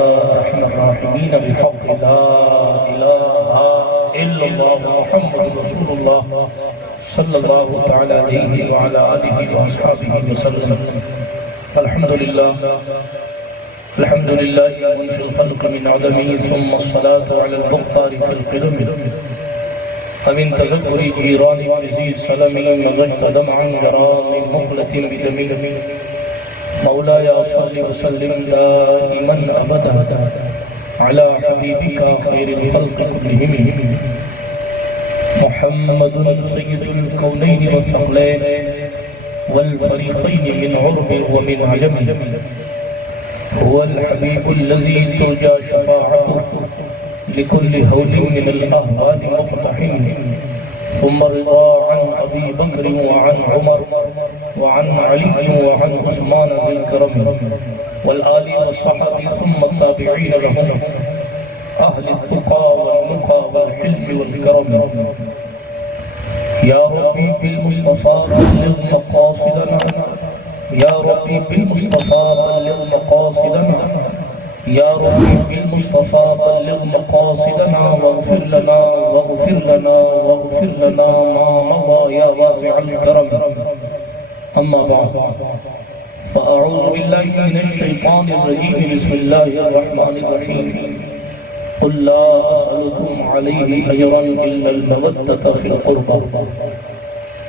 ارحم الراحمین بحق لا الہ الا اللہ محمد رسول اللہ صلی اللہ تعالی علیہ وعلی آلہ واصحابہ وسلم. الحمدللہ منشئ الخلق من عدم ثم الصلاة على المختار في القدم فمن تذكر جيران بذي السلم مزجت دمعا جرى من مقلة بدم. مولاي صل وسلم دائما ابدا على حبيبك خير الخلق كلهم محمد سيد الكونين والثقلين والفريقين من عرب ومن عجم. هو الحبيب الذي ترجى شفاعته لكل هول من الأهوال مقتحم. ثم رضا عن أبي بكر وعن عمر وعن علي وعن عثمان ذي الكرم والآل والصحابة ثم التابعين لهم أهل التقى والنقى والحلم والكرم. يا ربي بالمصطفى بلغ مقاصدنا يا ربي بالمصطفى بلغ مقاصدنا يا ربي بالمصطفى بلغ مقاصدنا واغفر لنا واغفر لنا واغفر لنا ما مضى يا واسع الكرم. أما بعد فأعوذ بالله من الشيطان الرجيم. بسم الله الرحمن الرحيم. قل لا أسألكم عليه أجرا إلا المودة في القربى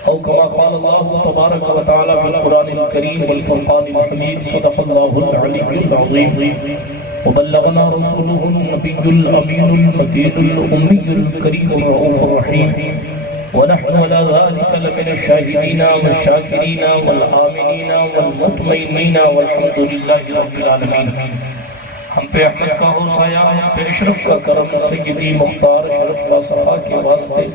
أو كما قال الله تبارك وتعالى في القرآن الكريم والفرقان الحميد. صدق الله العلي العظيم وبلغنا رسوله النبي الأمين المجيد الأمي الكريم الرؤوف الرحيم. ونحن على ذلك لمن الشاهدين والشاكرين والآمنين والمطمئنين والحمد لله رب العالمين. ہم پہ احمد کا ہو سایہ، ہم پہ اشرف کا کرم، سیدی مختار شرف و صفا کے واسطے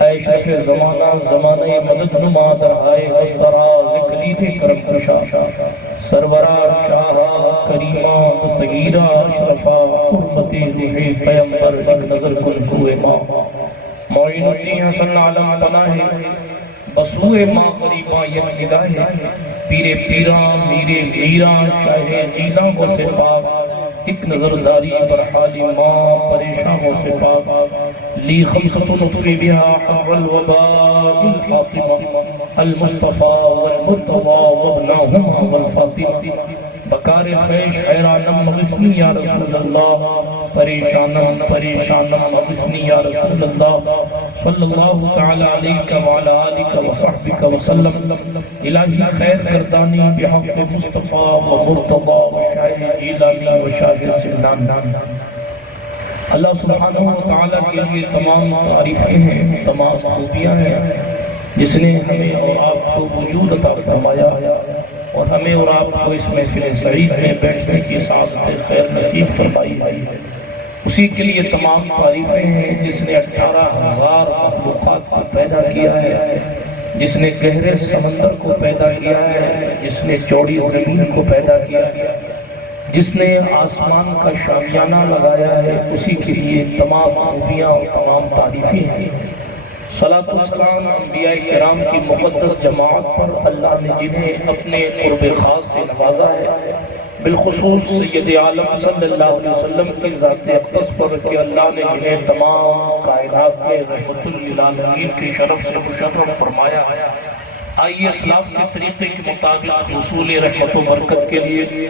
اے اشرف زمانہ زمانہ مدد نما درہائے مسترہ ذکری کرم کشا سرورہ شاہ کریمہ مستگیرہ اشرفہ حرمت روح پیمبر ایک نظر کن سوئے ماں معین الدین حسن عالم پناہ بسوئے ماں قریباں یک نگاہ پیرے پیران میرے میران شاہ جیلان کو سے پاک ایک نظر داری پر حالی ماں پریشان ہو سے پاک لی خمسط نطفی بہا حر الوباء الفاطمہ المصطفیٰ والمرتضى وابناہما والفاطمہ بکار خیش حیرانم مغسنی یا رسول اللہ پریشانم پریشانم مغسنی یا رسول اللہ صلی اللہ تعالی علیہ وعلا آلہ وصحبہ وسلم. الہی خیر کردانی بحق مصطفیٰ ومرتضی وشاہ جیلانی وشاہ سمنان. اللہ سبحانہ وتعالی کے لیے تمام تعریفیں ہیں، تمام خوبیاں ہیں، جس نے ہمیں اور آپ کو وجود عطا فرمایا اور ہمیں اور آپ کو اس محفل سعید میں بیٹھنے کی سعادت خیر نصیب فرمائی ہے. اسی کے لیے تمام تعریفیں ہیں جس نے 18,000 مخلوقات کو پیدا کیا ہے، جس نے گہرے سمندر کو پیدا کیا ہے، جس نے چوڑی زمین کو پیدا کیا ہے، جس نے آسمان کا شامیانہ لگایا ہے. اسی کے لیے تمام خوبیاں اور تمام تعریفیں ہیں. صلاۃ والسلام انبیاء کرام کی مقدس جماعت پر اللہ نے جنہیں اپنے قرب خاص سے نوازا ہے، بالخصوص سید عالم صلی اللہ علیہ وسلم کی ذات اقدس پر کہ اللہ نے جنہیں تمام کائنات میں رحمت للعالمین کی شرف سے مشرف فرمایا. آئیے اسلام کے طریقے کے مطابق حصول رحمت و برکت کے لیے،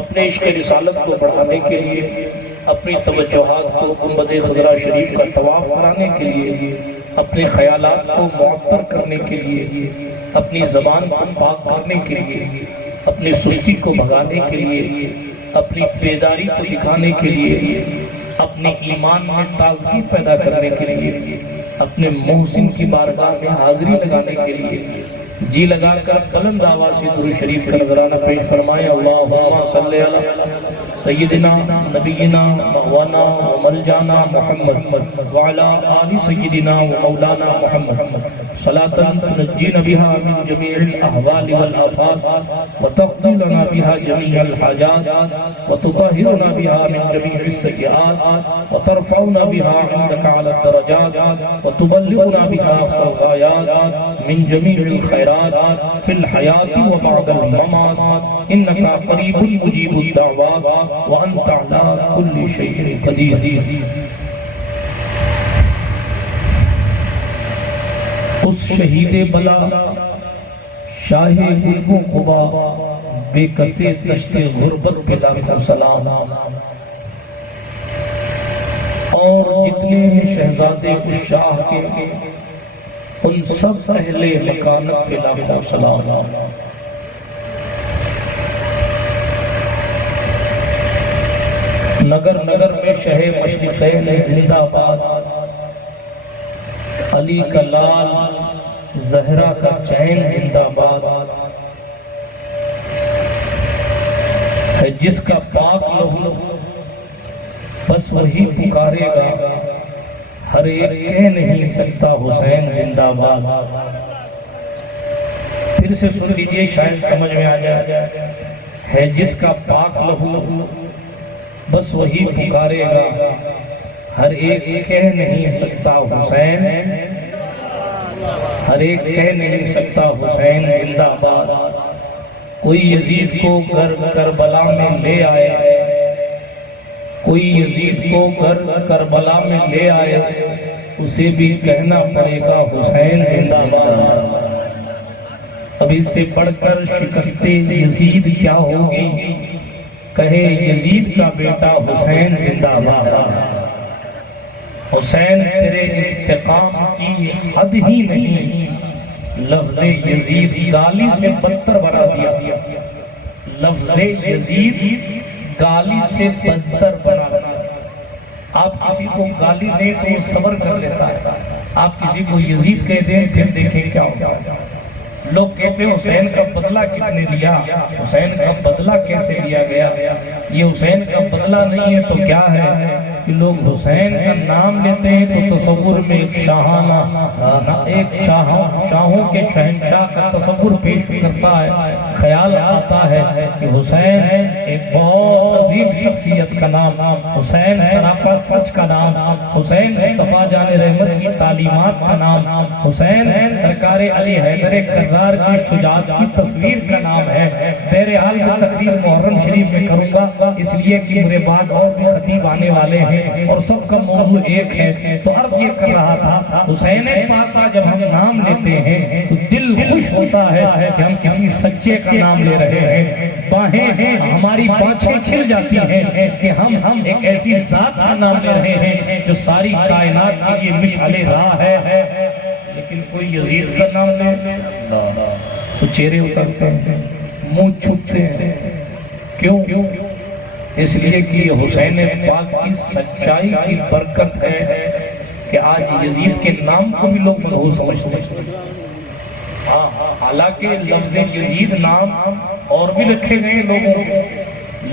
اپنے عشق رسالت کو بڑھانے کے لیے، اپنی توجہات کو گنبد خضرا شریف کا طواف کرانے کے لیے، اپنے خیالات کو معطر کرنے کے لیے، اپنی زبان کو پاک کرنے کے لیے، اپنی سستی کو بھگانے کے لیے، اپنی بیداری کو دکھانے کے لیے، اپنے ایمان میں تازگی پیدا کرنے کے لیے، اپنے محسن کی بارگاہ میں حاضری لگانے کے لیے جی لگا کر بلند آواز سے درود شریف کا نذرانہ پیش فرمائے. اللہم صلی علی سیدنا نبینا مولانا وملجانا محمد وعلا آل سیدنا ومولانا محمد صلاة تنجینا بها من جميع الأحوال والآفات وتقضي لنا بها جميع الحاجات وتطهرنا بها من جميع السيئات وترفعنا بها عندك على الدرجات وتبلغنا بها أقصى الغايات من جميع الخيرات الخيرات في الحياة وبعد الممات إنك قريب مجيب الدعوات وأنت على كل شيء قدير. اس شہید بلا شاہ گلگوں قبا بے کسے دشت غربت پہ لاکھوں سلام، اور جتنے ہیں شہزادے اس شاہ کے ان سب اہل مکانت پہ لاکھوں سلام. نگر نگر میں شہ مشرقین زندہ باد، علی کا لال زہرا کا چین زندہ باد، ہے جس کا پاک لہو بس وہی پکارے گا، ہر ایک کہہ نہیں سکتا حسین زندہ باد. پھر سے سن لیجئے شاید سمجھ میں آ جائے. ہے جس کا پاک لہو بس وہی پکارے گا، ہر ایک کہہ نہیں سکتا حسین، ہر ایک کہہ نہیں سکتا حسین زندہ باد. کوئی یزید کو کربلا میں لے آئے، کوئی یزید کو کربلا میں لے آئے، اسے بھی کہنا پڑے گا حسین زندہ باد. اب اس سے بڑھ کر شکست یزید کیا ہوگی، کہے یزید کا بیٹا حسین زندہ باد. حسین تیرے انتقام کی حد ہی نہیں، لفظ یزید گالی سے بدتر بنا دیا. لفظ یزید گالی سے بدتر بنا دیا. آپ کسی کو گالی دیں تو وہ صبر کر لیتا ہے، آپ کسی کو یزید کہہ دیں پھر دیکھیں کیا ہوگا. لوگ کہتے ہیں حسین کا بدلہ کس نے لیا، حسین کا بدلہ کیسے لیا گیا. یہ حسین کا بدلہ نہیں ہے تو کیا ہے کہ لوگ حسین کا نام لیتے ہیں تو تصور میں ایک شاہانہ، ایک شاہوں کے شہنشاہ کا تصور پیش کرتا ہے. خیال آتا ہے کہ حسین ایک بہت عظیم شخصیت کا نام، حسین سراپا سچ کا نام، حسین مصطفیٰ جان رحمت کی تعلیمات کا نام، حسین سرکار علی حیدر کرار کی شجاعت کی تصویر کا نام ہے. بہرحال میں تقریر محرم شریف میں کروں گا اس لیے کہ میرے بعد اور بھی خطیب آنے والے ہیں اور سب کا موضوع ایک ہے. تو عرض یہ کر رہا تھا حسین پاک کا جب ہم نام لیتے ہیں تو دل خوش ہوتا ہے کہ ہم کسی سچے کا نام لے رہے ہیں. باہیں ہماری بانچیں کھل جاتی ہیں کہ ہم ایک ایسی ذات کا نام لے رہے ہیں جو ساری کائنات کے لیے مشعل راہ ہے. لیکن کوئی یزید کا نام لے تو چہرے اترتے ہیں، منہ چھپتے ہیں. کیوں؟ اس لیے کہ حسین پاک کی سچائی کی برکت ہے کہ آج یزید کے نام کو بھی لوگ منحوس سمجھتے ہیں. حالانکہ لفظ یزید نام اور بھی رکھے گئے لوگوں کو،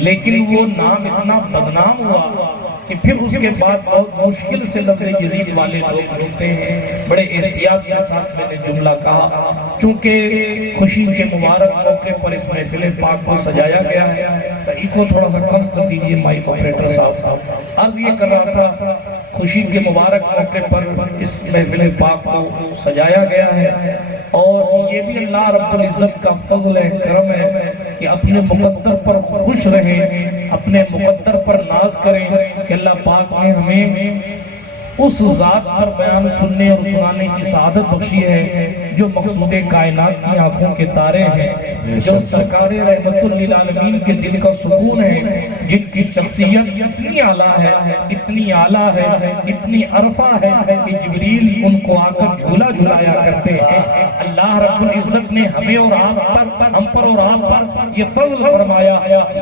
لیکن وہ نام اتنا بدنام ہوا کہ پھر اس کے بعد بہت مشکل سے لفظ یزید والے لوگ ملتے ہیں. بڑے احتیاط کے ساتھ میں نے جملہ کہا چونکہ خوشی کے مبارک موقع پر اس محفل پاک کو سجایا گیا ہے. کو تھوڑا سا کم کر دیجئے مائک آپریٹر صاحب. عرض یہ کر رہا تھا خوشی کے مبارک موقع پر اس محفل پاک کو سجایا گیا ہے اور یہ بھی اللہ رب العزت کا فضل ہے، کرم ہے کہ اپنے مقدر پر خوش رہیں، اپنے مقدر پر ناز کریں کہ اللہ پاک نے ہمیں اس ذات پر بیان سننے اور سنانے کی سعادت بخشی ہے جو مقصود کائنات کی آنکھوں کے تارے ہیں، جو سرکار رحمت للعالمین کے دل کا سکون ہے، جن کی شخصیت اتنی اعلیٰ ہے، اتنی اعلیٰ ہے، اتنی عرفہ ہے کہ جبریل ان کو آ کر جھولا جھلایا کرتے ہیں. اللہ رب العزت نے ہمیں اور آپ پر، ہم پر اور آپ پر یہ فضل فرمایا،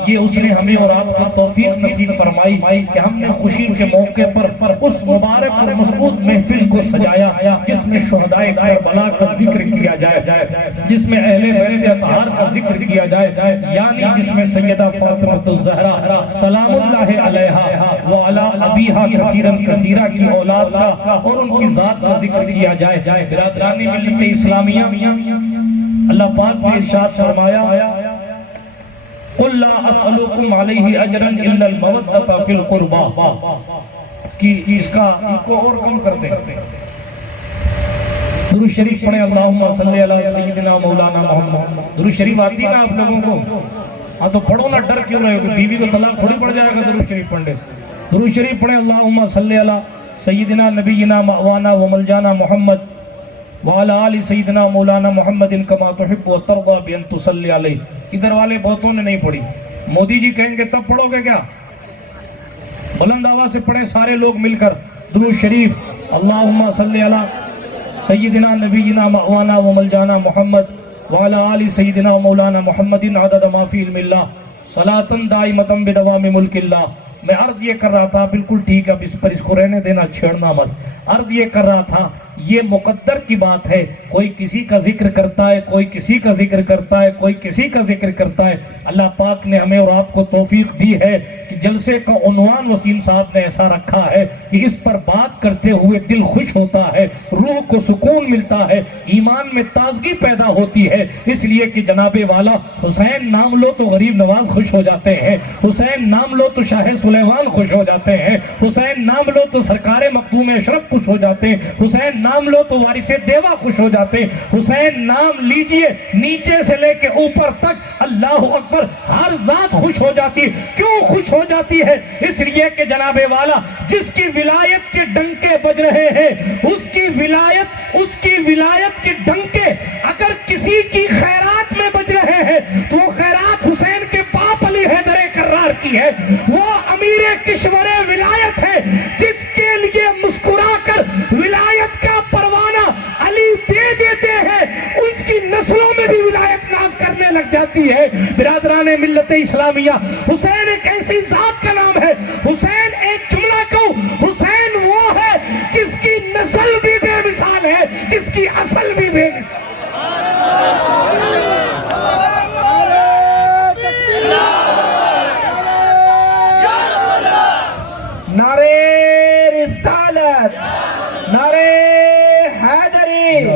یہ اس نے ہمیں اور آپ کو توفیق نصیب فرمائی کہ ہم نے خوشی کے موقع پر اس مبارک اور مسعود محفل کو سجایا جس میں شہدائے کربلا کا ذکر کیا جائے، جس میں اہل بیت اطہار کا ذکر کیا جائے، یعنی جس میں سیدہ فاطمہ الزہرا سلام اللہ علیہا وعلی ابیہا کثیرا کثیرا کی اولاد کا اور ان کی ذات کا ذکر کیا جائے. برادران ملت اسلامیہ، اللہ پاک نے ارشاد فرمایا قُلْ لَا أَسْأَلُكُمْ عَلَيْهِ أَجْرًا إِلَّا الْمَوَدَّةَ فِي الْقُرْبَى. اس کا اور کم کر دیں. درود شریف پڑھیں اللہم صلی علی سیدنا مولانا محمد. درود شریف آتی نا آپ لوگوں کو؟ ہاں تو پڑھو نا، ڈر کیوں رہے ہو؟ بیوی کو طلاق تھوڑی پڑ جائے گا درود شریف پڑھنے. درود شریف پڑھیں اللہم صلی علی سیدنا نبینا مأوانا وملجانا محمد وعلی آل سیدنا مولانا محمد کما تحب و ترضى بان تصلی علیہ. ادھر والے بہتوں نے نہیں پڑھی. مودی جی کہیں گے تب پڑھو گے کیا؟ بلند آواز سے پڑھیں سارے لوگ مل کر درود شریف. اللہم صلی علی سیدنا نبینا مأوانا وملجانا محمد وعلی آل سیدنا مولانا محمد عدد ما فی علم اللہ صلاۃ دائمۃ بدوام ملک اللہ. میں عرض یہ کر رہا تھا، بالکل ٹھیک ہے، اب اس پر اس کو رہنے دینا، چھیڑنا مت. عرض یہ کر رہا تھا یہ مقدر کی بات ہے، کوئی کسی کا ذکر کرتا ہے، کوئی کسی کا ذکر کرتا ہے، کوئی کسی کا ذکر کرتا ہے. اللہ پاک نے ہمیں اور آپ کو توفیق دی ہے کہ جلسے کا عنوان وسیم صاحب نے ایسا رکھا ہے کہ اس پر بات کرتے ہوئے دل خوش ہوتا ہے، روح کو سکون ملتا ہے، ایمان میں تازگی پیدا ہوتی ہے. اس لیے کہ جناب والا حسین نام لو تو غریب نواز خوش ہو جاتے ہیں، حسین نام لو تو شاہ سلیمان خوش ہو جاتے ہیں، حسین نام لو تو سرکار مخدوم اشرف خوش ہو جاتے ہیں، حسین نام لو تو وارث دیوا خوش ہو جاتے ہیں. حسین نام لیجئے نیچے سے لے کے اوپر تک، اللہ اکبر، ہر ذات خوش ہو جاتی. کیوں خوش ہو جاتی ہے؟ اس لیے کہ جناب والا جس کی ولایت کے ڈنکے بج رہے ہیں، اس کی ولایت کے ڈنکے اگر کسی کی خیرات میں بج رہے ہیں تو وہ خیرات حسین کے باپ علی حیدر کرار کی ہے. وہ امیر کشور ولایت ہے جس کے لیے مسکرا کر ولایت کا پروانہ علی دے دیتے ہیں، اس کی نسلوں میں بھی ولایت ناز کرنے لگ جاتی ہے. برادران ملت اسلامیہ، حسین ایک ایسی ذات کا نام ہے. حسین ایک جملہ کہوں، حسین وہ ہے جس کی نسل بھی بے مثال ہے، جس کی اصل بھی بے مثال. نعرے رسالت، نعرے حیدری.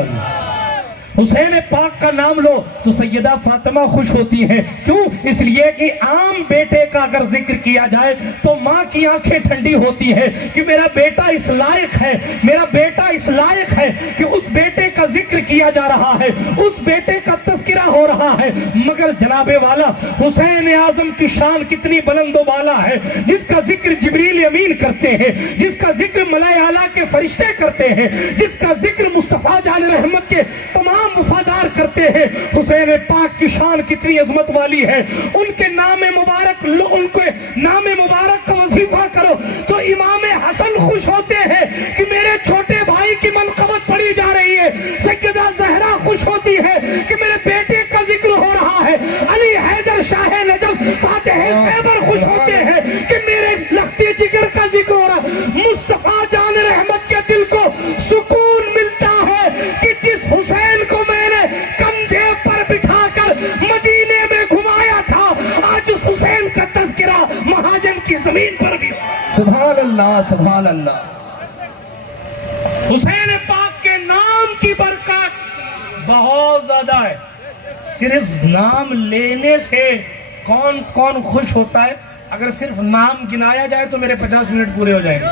حسین پاک کا نام لو تو سیدہ فاطمہ خوش ہوتی ہیں. کیوں؟ اس لیے کہ عام بیٹے کا اگر ذکر کیا جائے تو ماں کی آنکھیں ٹھنڈی ہوتی ہیں کہ میرا بیٹا اس لائق ہے، میرا بیٹا اس لائق ہے کہ اس بیٹے کا ذکر کیا جا رہا ہے، اس بیٹے کا تذکرہ ہو رہا ہے. مگر جناب والا حسین اعظم کی شان کتنی بلند و بالا ہے، جس کا ذکر جبریل امین کرتے ہیں، جس کا ذکر ملائے اعلیٰ کے فرشتے کرتے ہیں، جس کا ذکر مصطفیٰ جان رحمت کے تمام وفادار کرتے ہیں. حسین پاک کی شان کتنی عظمت والی ہے. ان کے نام مبارک ان کے نام مبارک کا وظیفہ کرو تو امام حسن خوش ہوتے ہیں کہ میرے چھوٹے بھائی کی منقبت پڑھی جا رہی ہے. سیدہ زہرا خوش ہوتی ہے کہ میرے بیٹے کا ذکر ہو رہا ہے. علی حیدر شاہ نجف فاتح خیبر خوش ہوتے ہیں کہ میرے لختی جگر کا ذکر ہو رہا ہے. مصطفیٰ جان رحمت کے دل کو سکون ملتا ہے کہ جس حسین کو میں نے کندھے پر بٹھا کر مدینے میں گھمایا تھا، آج اس حسین کا تذکرہ مہاجن کی زمین پر بھی. سبحان اللہ، سبحان اللہ. حسین پاک کے نام کی برکت بہت زیادہ ہے. صرف نام لینے سے کون کون خوش ہوتا ہے؟ اگر صرف نام گنایا جائے تو میرے 50 منٹ پورے ہو جائیں گے.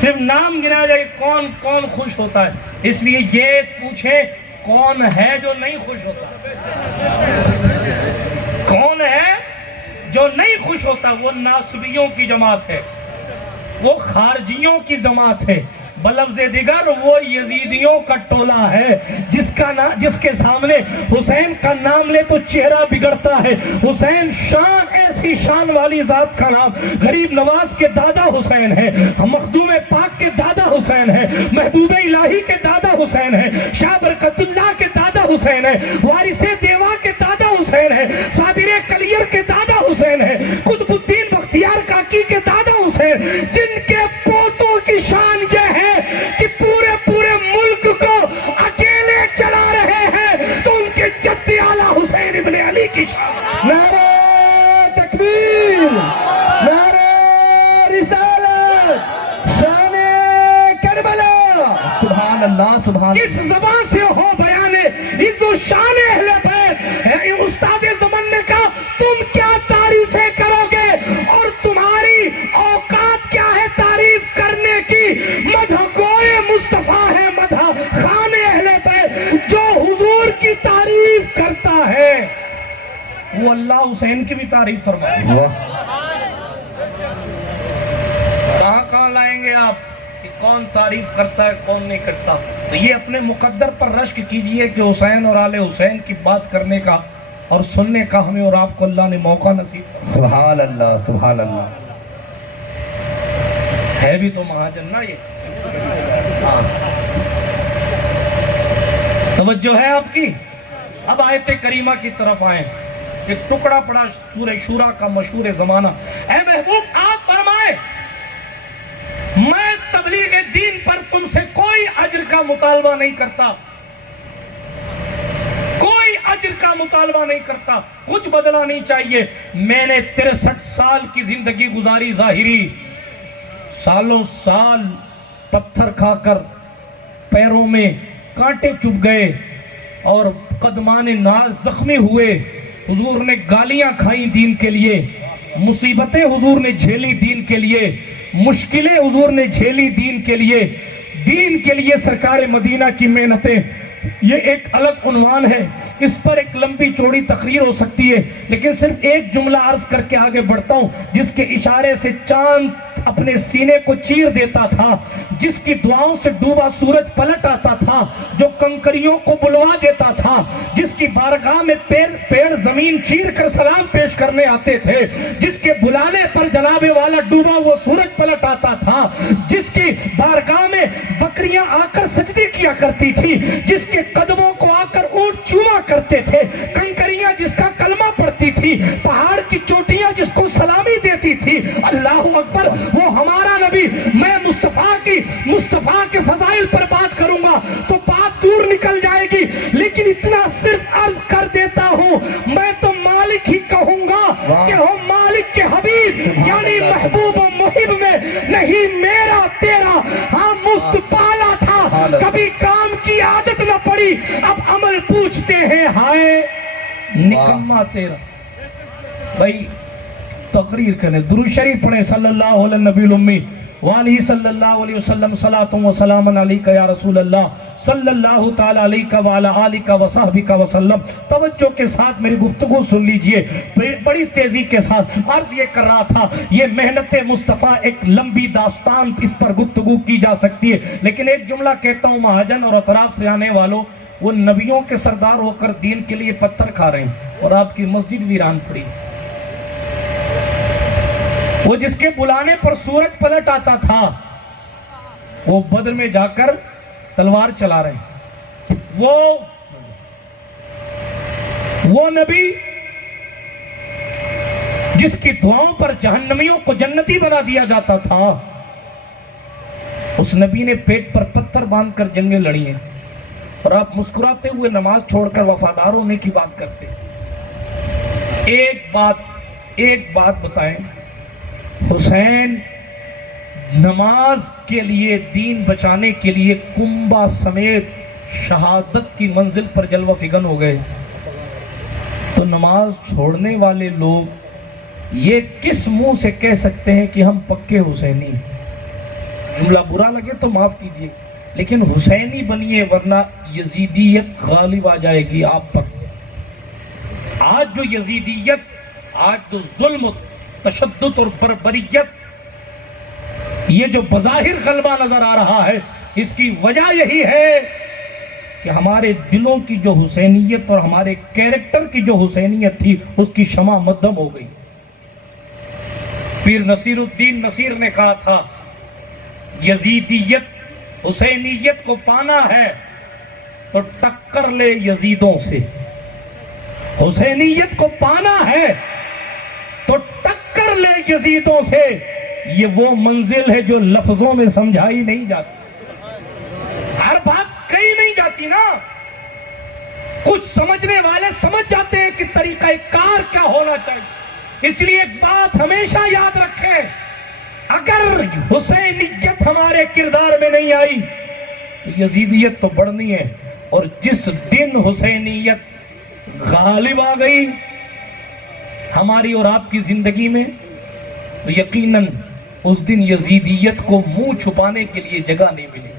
صرف نام گنایا جائے کون کون خوش ہوتا ہے. اس لیے یہ پوچھیں کون ہے جو نہیں خوش ہوتا؟ کون ہے جو نہیں خوش ہوتا؟ وہ ناصبیوں کی جماعت ہے، وہ خارجیوں کی جماعت ہے، بلفظ دیگر وہ یزیدیوں کا ٹولہ ہے جس کے سامنے حسین کا نام لے تو چہرہ بگڑتا ہے. حسین شان، ایسی شان والی ذات کا نام. غریب نواز کے دادا حسین ہے، مخدوم پاک کے دادا حسین ہے، محبوب الہی کے دادا حسین ہے، شاہ برکت اللہ کے دادا حسین ہے، وارث دیوا کے دادا حسین ہے، صابر کلیر کے دادا حسین ہے، قطب الدین بختیار کاکی کے دادا حسین، جن کے پوتوں کی شان یہ ہے کہ پورے ملک کو اکیلے چلا رہے ہیں تو ان کے جد اعلیٰ حسین ابن علی کی شان. نعرہ تکبیر، نعرہ رسالت، شان کربلا. سبحان اللہ، سبحان اللہ. اس زبان سے ہو بیان عز و شان اہل بیت. استاد زمان نے کہا تم کیا تعریفیں کرو گے اور تمہاری اوقات کیا ہے تعریف کرنے کی؟ مدح گوئے مصطفیٰ ہے، مدح خانے حسین کی بھی تعریف فرمائیں. کہاں کہاں لائیں گے آپ کہ کون تعریف کرتا ہے کون نہیں کرتا؟ تو یہ اپنے مقدر پر رشک کیجئے کہ حسین اور آل حسین کی بات کرنے کا اور سننے کا ہمیں اور آپ کو اللہ نے موقع نصیب کیا. سبحان اللہ سبحان اللہ. ہے بھی تو مہاجن نا یہ. ہاں توجہ ہے آپ کی. اب آیت کریمہ کی طرف آئیں کہ ٹکڑا پڑا سورہ شورا کا مشہور زمانہ. اے محبوب آپ فرمائے میں تبلیغ دین پر تم سے کوئی اجر کا مطالبہ نہیں کرتا، کوئی اجر کا مطالبہ نہیں کرتا، کچھ بدلہ نہیں چاہیے. میں نے 63 سال کی زندگی گزاری ظاہری، سالوں سال پتھر کھا کر پیروں میں کانٹے چبھ گئے اور قدمان ناز زخمی ہوئے. حضور نے گالیاں کھائیں دین کے لیے، مصیبتیں حضور نے جھیلی دین کے لیے، مشکلیں حضور نے جھیلی دین کے لیے سرکار مدینہ کی محنتیں. یہ ایک الگ عنوان ہے، اس پر ایک لمبی چوڑی تقریر ہو سکتی ہے، لیکن صرف ایک جملہ عرض کر کے آگے بڑھتا ہوں. جس کے اشارے سے چاند اپنے سینے کو چیر دیتا تھا، جس کی دعاؤں سے ڈوبا سورج پلٹ آتا تھا، جو کنکریوں کو بلوا دیتا تھا، جس کی بارگاہ میں پیر زمین چیر کر سلام پیش کرنے آتے تھے، جس کے بلانے پر جناب والا ڈوبا وہ سورج پلٹ آتا تھا، جس کی بارگاہ میں بکریاں آ کر سجدے کیا کرتی تھی، جس کے قدموں کو آ کر اونٹ چوما کرتے تھے، کنکریاں جس کا کلمہ پڑھتی تھی، پہاڑ کی چوٹیاں جس کو سلامی دیتی تھی. اللہ اکبر. وہ ہمارا نبی. میں مصطفیٰ کے فضائل پر بات کروں گا تو بات دور نکل جائے گی، لیکن اتنا صرف عرض کر دیتا ہوں میں تو مالک ہی کہوں گا کہ ہو مالک کے حبیب یعنی محبوب و محب میں نہیں میرا تیرا. ہاں مفت پالا تھا، کبھی کام کی عادت نہ پڑی، اب عمل پوچھتے ہیں ہائے نکما تیرا. بھائی تقریر کریں، درود شریف پڑھیں صلی اللہ علیہ نبی الامی وآلہ صلی اللہ علیہ وسلم. صلاۃ و سلام علیک یا رسول اللہ صلی اللہ تعالی علیہ وعلی آلہ وصحبہ وسلم. توجہ کے ساتھ میری گفتگو سن لیجئے، بڑی تیزی کے ساتھ عرض یہ کر رہا تھا. یہ محنت مصطفیٰ ایک لمبی داستان، اس پر گفتگو کی جا سکتی ہے، لیکن ایک جملہ کہتا ہوں مہاجن اور اطراف سے آنے والوں، وہ نبیوں کے سردار ہو کر دین کے لیے پتھر کھا رہے ہیں اور آپ کی مسجد ویران پڑی. وہ جس کے بلانے پر سورج پلٹ آتا تھا، وہ بدر میں جا کر تلوار چلا رہے ہیں. وہ نبی جس کی دعاؤں پر جہنمیوں کو جنتی بنا دیا جاتا تھا، اس نبی نے پیٹ پر پتھر باندھ کر جنگیں لڑی ہیں، اور آپ مسکراتے ہوئے نماز چھوڑ کر وفادار ہونے کی بات کرتے ہیں. ایک بات بتائیں، حسین نماز کے لیے، دین بچانے کے لیے کنبہ سمیت شہادت کی منزل پر جلوہ فگن ہو گئے، تو نماز چھوڑنے والے لوگ یہ کس منہ سے کہہ سکتے ہیں کہ ہم پکے حسینی؟ جملہ برا لگے تو معاف کیجئے، لیکن حسینی بنیے ورنہ یزیدیت غالب آ جائے گی آپ پر. آج جو یزیدیت، آج جو ظلم، تشدد اور بربریت، یہ جو بظاہر غلبہ نظر آ رہا ہے، اس کی وجہ یہی ہے کہ ہمارے دلوں کی جو حسینیت اور ہمارے کیریکٹر کی جو حسینیت تھی، اس کی شمع مدھم ہو گئی. پیر نصیر الدین نصیر نے کہا تھا، یزیدیت حسینیت کو پانا ہے تو ٹکر لے یزیدوں سے، حسینیت کو پانا ہے تو ٹکر لے یزیدوں سے. یہ وہ منزل ہے جو لفظوں میں سمجھائی نہیں جاتی، ہر بات کہی نہیں جاتی نا. کچھ سمجھنے والے سمجھ جاتے ہیں کہ طریقہ کار کیا ہونا چاہیے. اس لیے ایک بات ہمیشہ یاد رکھیں، اگر حسینیت ہمارے کردار میں نہیں آئی تو یزیدیت تو بڑھنی ہے، اور جس دن حسینیت غالب آ گئی ہماری اور آپ کی زندگی میں، تو یقیناً اس دن یزیدیت کو منہ چھپانے کے لیے جگہ نہیں ملی.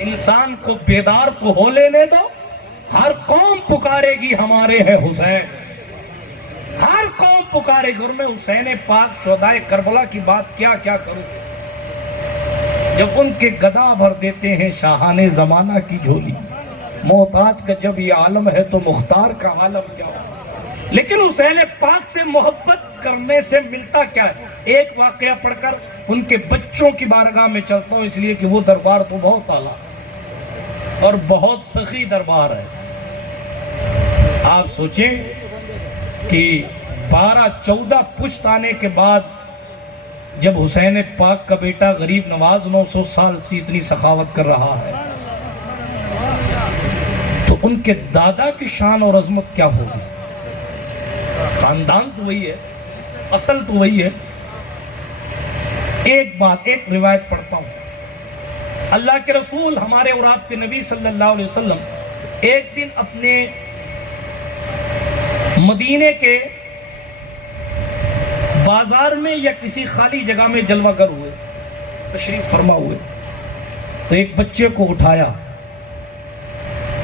انسان کو بیدار کو ہو لینے دو، ہر قوم پکارے گی ہمارے ہیں حسین، ہر پکارے گر میں حسین پاک شہدائے کربلا کی بات کیا کیا کروں، جب ان کے گدا بھر دیتے ہیں شاہان زمانہ کی جھولی، محتاج کا جب یہ عالم ہے تو مختار کا عالم کیا ہو۔ لیکن حسین پاک سے محبت کرنے سے ملتا کیا ہے؟ ایک واقعہ پڑھ کر ان کے بچوں کی بارگاہ میں چلتا ہوں، اس لیے کہ وہ دربار تو بہت اعلیٰ اور بہت سخی دربار ہے۔ آپ سوچیں کہ 12-14 پشت آنے کے بعد جب حسین پاک کا بیٹا غریب نواز 900 سال سے اتنی سخاوت کر رہا ہے تو ان کے دادا کی شان اور عظمت کیا ہوگی؟ خاندان تو وہی ہے، اصل تو وہی ہے۔ ایک بات، ایک روایت پڑھتا ہوں۔ اللہ کے رسول ہمارے اور آپ کے نبی صلی اللہ علیہ وسلم ایک دن اپنے مدینے کے بازار میں یا کسی خالی جگہ میں جلوہ گر ہوئے، تشریف فرما ہوئے، تو ایک بچے کو اٹھایا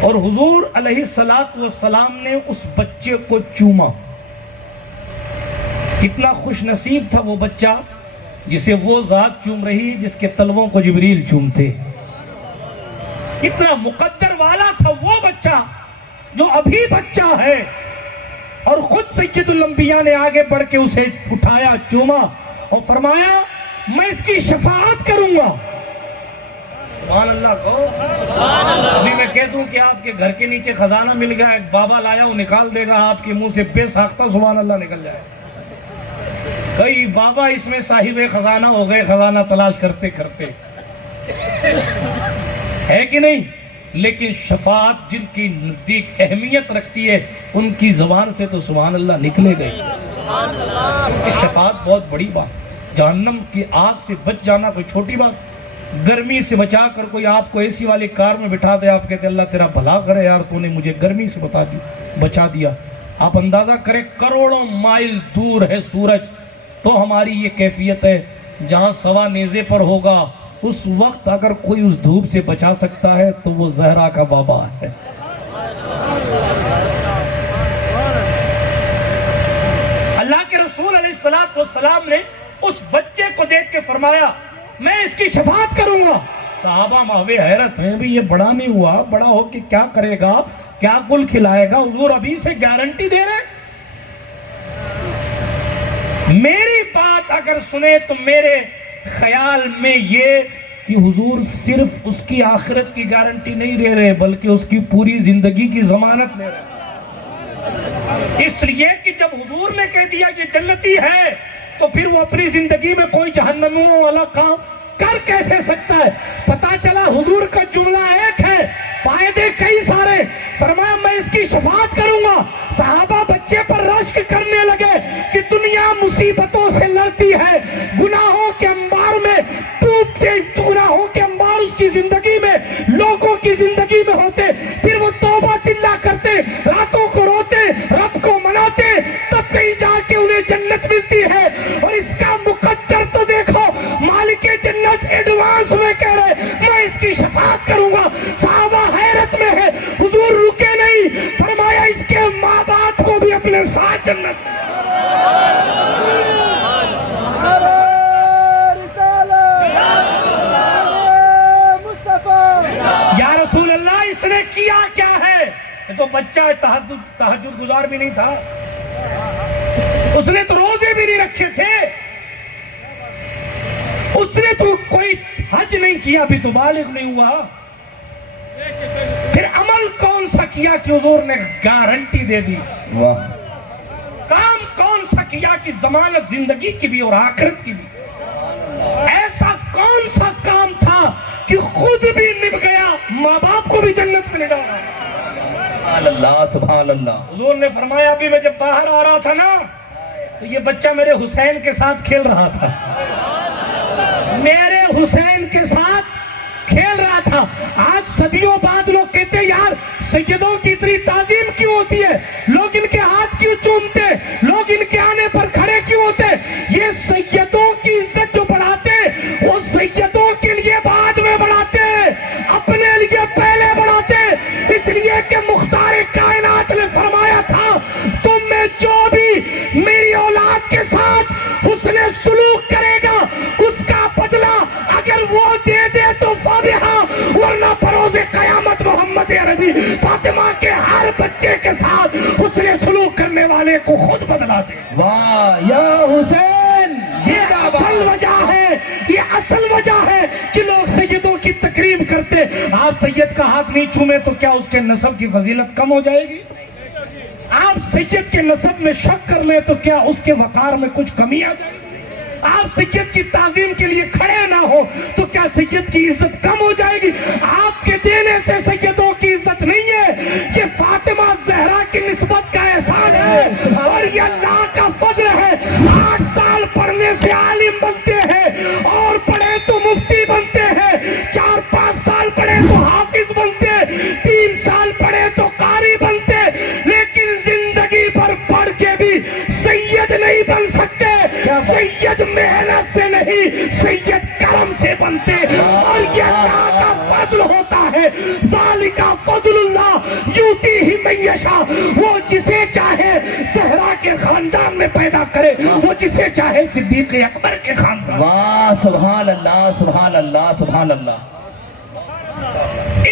اور حضور علیہ السلام نے اس بچے کو چوما۔ کتنا خوش نصیب تھا وہ بچہ جسے وہ ذات چوم رہی جس کے تلووں کو جبریل چومتے، کتنا مقدر والا تھا وہ بچہ جو ابھی بچہ ہے، اور خود سید الانبیاء نے آگے بڑھ کے اسے اٹھایا، چوما اور فرمایا میں اس کی شفاعت کروں گا۔ سبحان اللہ کہو۔ ابھی میں کہہ دوں کہ آپ کے گھر کے نیچے خزانہ مل گیا، ایک بابا لایا وہ نکال دے گا، آپ کے منہ سے بے ساختہ سبحان اللہ نکل جائے۔ کئی بابا اس میں صاحب خزانہ ہو گئے، خزانہ تلاش کرتے کرتے، ہے کہ نہیں؟ لیکن شفاعت جن کی نزدیک اہمیت رکھتی ہے ان کی زبان سے تو سبحان اللہ نکلے گئی۔ شفاعت بہت بڑی بات، جہنم کی آگ سے بچ جانا کوئی چھوٹی بات۔ گرمی سے بچا کر کوئی آپ کو اے سی والی کار میں بٹھا دے، آپ کہتے اللہ تیرا بھلا کرے یار، تو نے مجھے گرمی سے بچا دیا۔ آپ اندازہ کریں کروڑوں مائل دور ہے سورج، تو ہماری یہ کیفیت ہے۔ جہاں سوا نیزے پر ہوگا اس وقت اگر کوئی اس دھوپ سے بچا سکتا ہے تو وہ زہرا کا بابا ہے۔ اللہ کے رسول علیہ السلام نے اس بچے کو دیکھ کے فرمایا میں اس کی شفاعت کروں گا۔ صحابہ ماہوے حیرت ہیں، بھی یہ بڑا نہیں ہوا، بڑا ہو کے کیا کرے گا، کیا گل کھلائے گا؟ حضور ابھی سے گارنٹی دے رہے ہیں۔ میری بات اگر سنے تو میرے خیال میں یہ کہ حضور صرف اس کی آخرت کی گارنٹی نہیں دے رہے بلکہ اس کی پوری زندگی کی ضمانت لے رہے، اس لیے کہ جب حضور نے کہہ دیا یہ جنتی ہے تو پھر وہ اپنی زندگی میں کوئی جہنمیوں والا کام کر کیسے سکتا ہے؟ پتا چلا حضور کا جملہ ایک ہے، فائدے کئی سارے۔ فرمایا میں اس کی شفاعت کروں گا۔ صحابہ بچے پر رشک کرنے لگے کہ دنیا مصیبتوں سے لڑتی ہے، گناہوں کے انبار میں ڈوبتے، گناہوں کے انبار اس کی زندگی میں، لوگوں کی زندگی میں ہوتے، پھر وہ توبہ تلہ کرتے، راتوں کو روتے، رب کو مناتے، تب بھی جا کے انہیں جنت ملتی ہے۔ اور اس کا مقدر تو دیکھو، مالک جنت ایڈوانس میں کہہ رہے میں اس کی شفاعت کروں گا۔ صحابہ حیرت میں ہے، حضور رکے نہیں، فرمایا اس کے ماں باپ کو بھی اپنے ساتھ جنت۔ یا رسول اللہ اس نے کیا کیا ہے؟ یہ تو بچہ ہے، تہجد گزار بھی نہیں تھا، اس نے تو روزے بھی نہیں رکھے تھے، اس نے تو کوئی حج نہیں کیا، بھی تو بالغ نہیں ہوا، پھر عمل کون سا کیا کہ حضور نے گارنٹی دے دی؟ کام کون سا کیا کہ ضمانت زندگی کی بھی اور آخرت کی بھی؟ ایسا کون سا کام تھا کہ خود بھی نب گیا، ماں باپ کو بھی جنت میں لے جاؤ؟ سبحان اللہ، سبحان اللہ۔ حضور نے فرمایا ابھی میں جب باہر آ رہا تھا نا تو یہ بچہ میرے حسین کے ساتھ کھیل رہا تھا، میرے حسین کے ساتھ کھیل رہا تھا۔ آج صدیوں بعد لوگ کہتے ہیں یار سیدوں کی اتنی تعظیم کیوں ہوتی ہے، لوگ ان کے ہاتھ کیوں چومتے، لوگ ان کے آنے پر کھڑے کیوں ہوتے؟ یہ سیدوں کی عزت جو بڑھاتے وہ سیدوں کے لیے بعد میں بڑھاتے، اپنے لیے پہلے بڑھاتے، اس لیے کہ مختار کائنات نے فرمایا تھا تم میں جو بھی میری اولاد سعودی عربی فاطمہ کے ہر بچے کے ساتھ حسن سلوک کرنے والے کو خود بدلا دے. واہ یا حسین. یہ اصل وجہ ہے، یہ اصل وجہ ہے کہ لوگ سیدوں کی تکریم کرتے. آپ سید کا ہاتھ نہیں چومے تو کیا اس کے نسب کی فضیلت کم ہو جائے گی؟ آپ سید کے نسب میں شک کر لیں تو کیا اس کے وقار میں کچھ کمی آ جائے گی؟ آپ سید کی تعظیم کے لیے کھڑے نہ ہو تو کیا سید کی عزت کم ہو جائے گی؟ آپ کے دینے سے سیدوں کی عزت نہیں ہے، یہ فاطمہ زہرا کی نسبت کا احسان ہے اور یہ اللہ کا فضل ہے. 8 سال پڑھنے سے عالم بنتے ہیں، اور پڑھے تو مفتی بنتے ہیں، 4-5 سال پڑھے تو حافظ بنتے، 3 سال پڑھے تو قاری بنتے، لیکن زندگی بھر پڑھ کے بھی سید نہیں بن سکتے. سید محنت سے نہیں، سید کرم سے بنتے، اور یہ اللہ کا فضل ہوتا ہے. ذالک فضل اللہ یؤتیہ من یشاء. وہ جسے چاہے زہرا کے خاندان میں پیدا کرے، وہ جسے چاہے صدیق اکبر کے خاندان. واہ سبحان اللہ سبحان اللہ سبحان اللہ.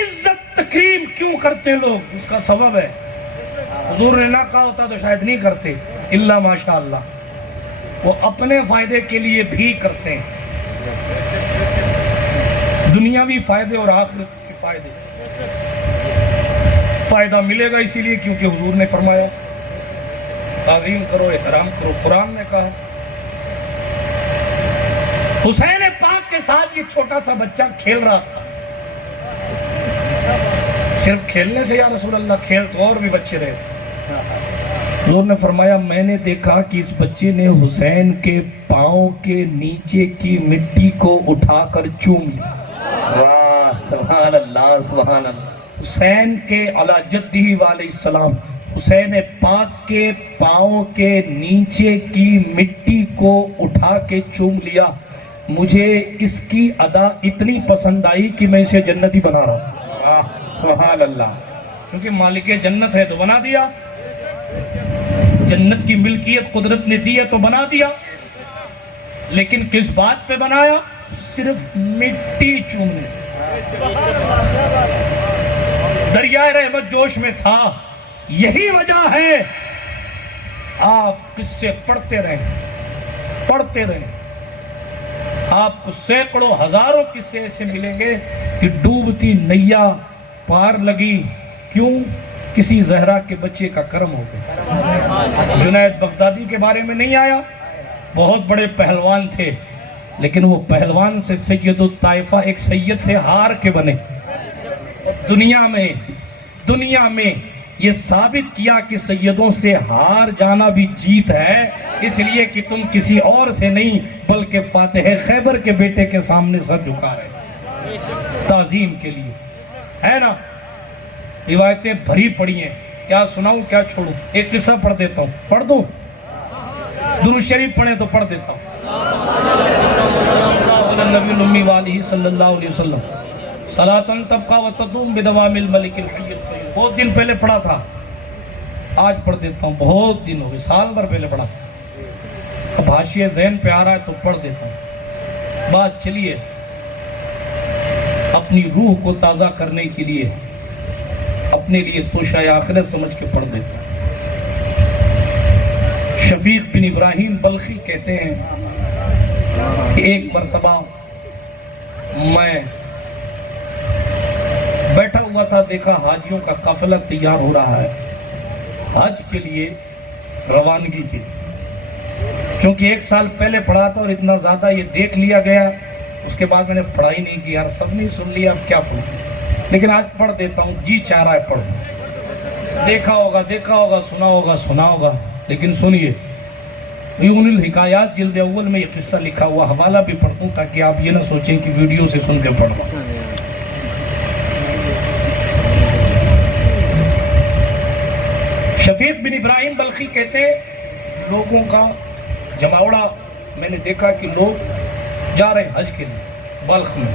عزت تکریم کیوں کرتے لوگ؟ اس کا سبب ہے. حضور نے نہ کہا ہوتا تو شاید نہیں کرتے، الا ماشاء اللہ. وہ اپنے فائدے کے لیے بھی کرتے ہیں، دنیاوی فائدے اور آخرت کے فائدے. فائدہ ملے گا اسی لیے کیونکہ حضور نے فرمایا تعظیم کرو، احترام کرو. قرآن نے کہا. حسین پاک کے ساتھ یہ چھوٹا سا بچہ کھیل رہا تھا. صرف کھیلنے سے یا رسول اللہ؟ کھیل تو اور بھی بچے رہے. حضور نے فرمایا میں نے دیکھا کہ اس بچے نے حسین کے پاؤں کے نیچے کی مٹی کو اٹھا کر چوم لیا. واہ سبحان اللہ سبحان اللہ. حسین کے علی جدہ علیہ السلام، حسین پاک کے پاؤں کے نیچے کی مٹی کو اٹھا کے چوم لیا. مجھے اس کی ادا اتنی پسند آئی کہ میں اسے جنتی بنا رہا ہوں. واہ سبحان اللہ. چونکہ مالک جنت ہے تو بنا دیا، جنت کی ملکیت قدرت نے دی ہے تو بنا دیا. لیکن کس بات پہ بنایا؟ صرف مٹی چومنے. دریائے رحمت جوش میں تھا. یہی وجہ ہے آپ قصے پڑھتے رہیں، پڑھتے رہیں. آپ کو سینکڑوں ہزاروں قصے ایسے ملیں گے کہ ڈوبتی نیا پار لگی. کیوں؟ کسی زہرا کے بچے کا کرم ہو گیا. جنید بغدادی کے بارے میں نہیں آیا؟ بہت بڑے پہلوان تھے، لیکن وہ پہلوان سے سید الطائفہ ایک سید سے ہار کے بنے. دنیا میں یہ ثابت کیا کہ سیدوں سے ہار جانا بھی جیت ہے، اس لیے کہ تم کسی اور سے نہیں بلکہ فاتح خیبر کے بیٹے کے سامنے سر جھکا رہے تعظیم کے لیے. ہے نا؟ روایتیں بھری پڑی ہیں، کیا سناؤں کیا چھوڑوں؟ ایک قصہ پڑھ دیتا ہوں. پڑھ دوں؟ درود شریف پڑھیں تو پڑھ دیتا ہوں. نبی الامی والہ صلی اللہ علیہ وسلم صلاۃً تبقى وتدوم بدوام الملک الحی القیوم. بہت دن پہلے پڑھا تھا، آج پڑھ دیتا ہوں. بہت دن ہو گئے، سال بھر پہلے پڑھا. اب حاشیہ ذہن پہ آ رہا ہے تو پڑھ دیتا ہوں. بات چلیے اپنی روح کو تازہ کرنے کے لیے، اپنے لیے توشہ آخرت سمجھ کے پڑھ دیتا ہوں. شفیق بن ابراہیم بلخی کہتے ہیں کہ ایک مرتبہ میں بیٹھا ہوا تھا، دیکھا حاجیوں کا قافلہ تیار ہو رہا ہے حج کے لیے روانگی کی. چونکہ 1 سال پہلے پڑھا تھا اور اتنا زیادہ یہ دیکھ لیا گیا، اس کے بعد میں نے پڑھائی نہیں کی. یار سب نے سن لیا، اب کیا پڑھوں؟ لیکن آج پڑھ دیتا ہوں، جی چاہ رہا ہے پڑھوں. دیکھا ہوگا سنا ہوگا. لیکن سنیے، یون الحکایات جلد اول میں یہ قصہ لکھا ہوا، حوالہ بھی پڑھتا ہوں تاکہ آپ یہ نہ سوچیں کہ ویڈیو سے سن کے پڑھوں. شفیق بن ابراہیم بلخی کہتے ہیں لوگوں کا جماوڑا میں نے دیکھا کہ لوگ جا رہے ہیں حج کے لیے. بلخ میں،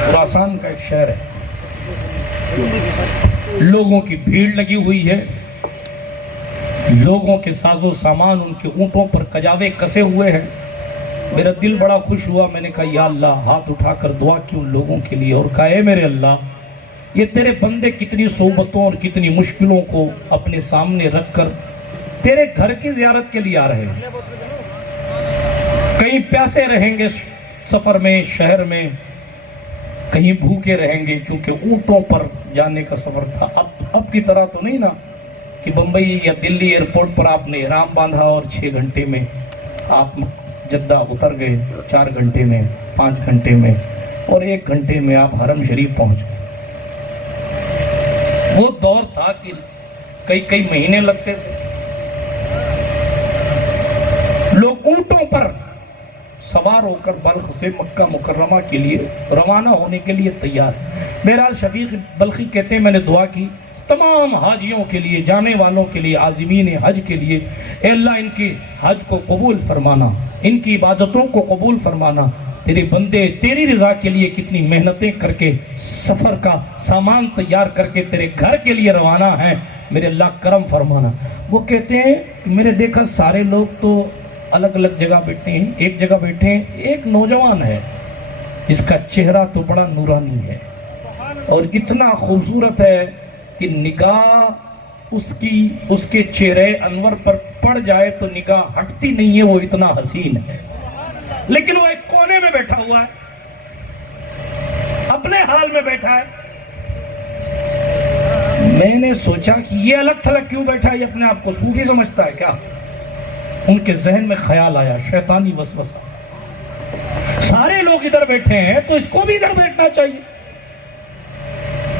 خراسان کا ایک شہر ہے، لوگوں کی بھیڑ لگی ہوئی ہے، لوگوں کے ساز و سامان ان کے اونٹوں پر کجاوے کسے ہوئے ہیں. میرا دل بڑا خوش ہوا. میں نے کہا یا اللہ، ہاتھ اٹھا کر دعا کی ان لوگوں کے لیے اور کہا اے میرے اللہ، یہ تیرے بندے کتنی صحبتوں اور کتنی مشکلوں کو اپنے سامنے رکھ کر تیرے گھر کی زیارت کے لیے آ رہے ہیں. کہیں پیاسے رہیں گے سفر میں، شہر میں، کہیں بھوکے رہیں گے، چونکہ اونٹوں پر جانے کا سفر تھا. اب کی طرح تو نہیں نا کہ بمبئی یا دلی ایئرپورٹ پر آپ نے احرام باندھا اور 6 گھنٹے میں آپ جدہ اتر گئے، 4 گھنٹے میں، 5 گھنٹے میں، اور 1 گھنٹے میں آپ حرم شریف پہنچ گئے. وہ دور تھا کہ کئی مہینے لگتے تھے. لوگ اونٹوں پر سوار ہو کر بلخ سے مکہ مکرمہ کے لیے روانہ ہونے کے لیے تیار. بہرحال شفیق بلخی کہتے ہیں میں نے دعا کی تمام حاجیوں کے لیے، جانے والوں کے لیے، عازمین حج کے لیے، اے اللہ ان کی حج کو قبول فرمانا، ان کی عبادتوں کو قبول فرمانا. تیرے بندے تیری رضا کے لیے کتنی محنتیں کر کے سفر کا سامان تیار کر کے تیرے گھر کے لیے روانہ ہیں، میرے اللہ کرم فرمانا. وہ کہتے ہیں میرے دیکھا سارے لوگ تو الگ الگ جگہ بیٹھے ہیں، ایک جگہ بیٹھے ہیں، ایک نوجوان ہے جس کا چہرہ تو بڑا نورانی ہے اور اتنا خوبصورت ہے کہ نگاہ اس کے چہرے انور پر پڑ جائے تو نگاہ ہٹتی نہیں ہے، وہ اتنا حسین ہے. لیکن وہ ایک کونے میں بیٹھا ہوا ہے، اپنے حال میں بیٹھا ہے. میں نے سوچا کہ یہ الگ تھلگ کیوں بیٹھا ہے، یہ اپنے آپ کو صوفی سمجھتا ہے کیا؟ ان کے ذہن میں خیال آیا، شیطانی وسوسہ، سارے لوگ ادھر بیٹھے ہیں تو اس کو بھی ادھر بیٹھنا چاہیے.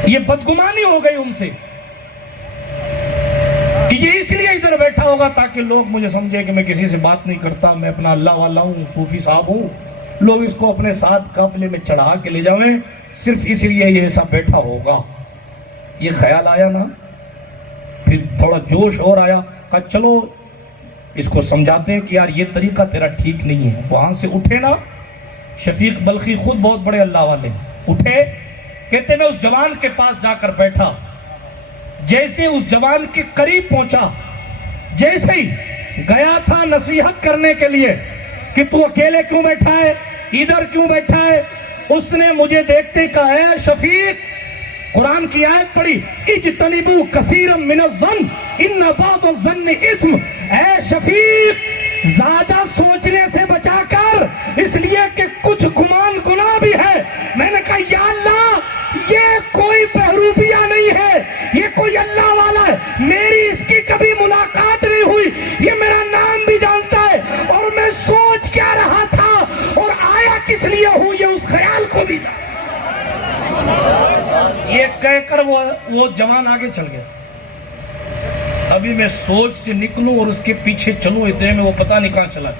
یہ بدگمانی ہو گئی ان سے کہ یہ اس لیے ادھر بیٹھا ہوگا تاکہ لوگ مجھے سمجھے کہ میں کسی سے بات نہیں کرتا، میں اپنا اللہ والا ہوں، صوفی صاحب ہوں، لوگ اس کو اپنے ساتھ قافلے میں چڑھا کے لے جاویں، صرف اس لیے یہ ایسا بیٹھا ہوگا. یہ خیال آیا نا، پھر تھوڑا جوش اور آیا، کہا چلو اس کو سمجھاتے ہیں کہ یار یہ طریقہ تیرا ٹھیک نہیں ہے. وہاں سے اٹھے نا، شفیق بلخی خود بہت بڑے اللہ والے، اٹھے، کہتے میں اس جوان کے پاس جا کر بیٹھا. جیسے اس جوان کے قریب پہنچا، جیسے ہی گیا تھا نصیحت کرنے کے لیے کہ تو اکیلے کیوں بیٹھا ہے، ادھر کیوں بیٹھا ہے، اس نے مجھے دیکھتے کہا ہے شفیق، قرآن کی آیت پڑھی اجتنبوا کثیرا من الظن ان بعض الظن اسم. اے شفیق زیادہ سوچنے سے بچا کر، اس لیے کہ کچھ گمان گناہ بھی ہے. میں نے کہا یا اللہ یہ کوئی بہروپیہ نہیں ہے، یہ کوئی اللہ والا ہے، میری اس کی کبھی ملاقات نہیں ہوئی، یہ میرا نام بھی جانتا ہے اور میں سوچ کیا رہا تھا اور آیا کس لیے ہوں یہ اس خیال کو بھی جانتا. یہ کہہ کر وہ جوان آگے چل گیا. ابھی میں سوچ سے نکلوں اور اس کے پیچھے چلوں، اتنے میں وہ پتہ نہیں کہاں چلا.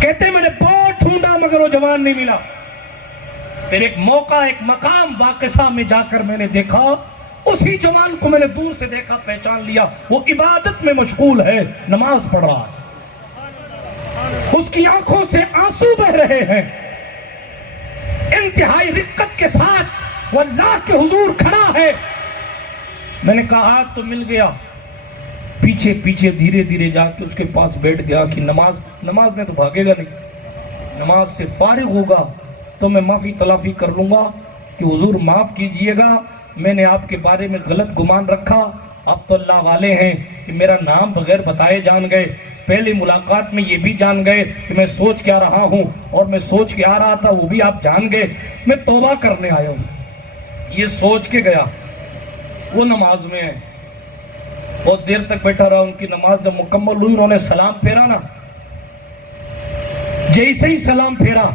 کہتے میں نے بہت ڈھونڈا مگر وہ جوان نہیں ملا. پھر ایک موقع، ایک مقام واقعہ میں جا کر میں نے دیکھا، اسی جوان کو میں نے دور سے دیکھا، پہچان لیا. وہ عبادت میں مشغول ہے، نماز پڑھ رہا ہے، اس کی آنکھوں سے آنسو بہ رہے ہیں، انتہائی رقت کے ساتھ وہ اللہ کے حضور کھڑا ہے. میں نے کہا آج تو مل گیا. پیچھے پیچھے دھیرے دھیرے جا کے اس کے پاس بیٹھ گیا کہ نماز میں تو بھاگے گا نہیں، نماز سے فارغ ہوگا تو میں معافی تلافی کر لوں گا کہ حضور معاف کیجئے گا، میں نے آپ کے بارے میں غلط گمان رکھا، اب تو اللہ والے ہیں کہ میرا نام بغیر بتائے جان گئے. پہلی ملاقات میں یہ بھی جان گئے کہ میں سوچ کیا رہا ہوں اور میں سوچ کے آ رہا تھا وہ بھی آپ جان گئے. میں توبہ کرنے آیا ہوں. یہ سوچ کے گیا. وہ نماز میں ہے، بہت دیر تک بیٹھا رہا. ان کی نماز جب مکمل ہوئی انہوں نے سلام پھیرا نا، جیسے ہی سلام پھیرا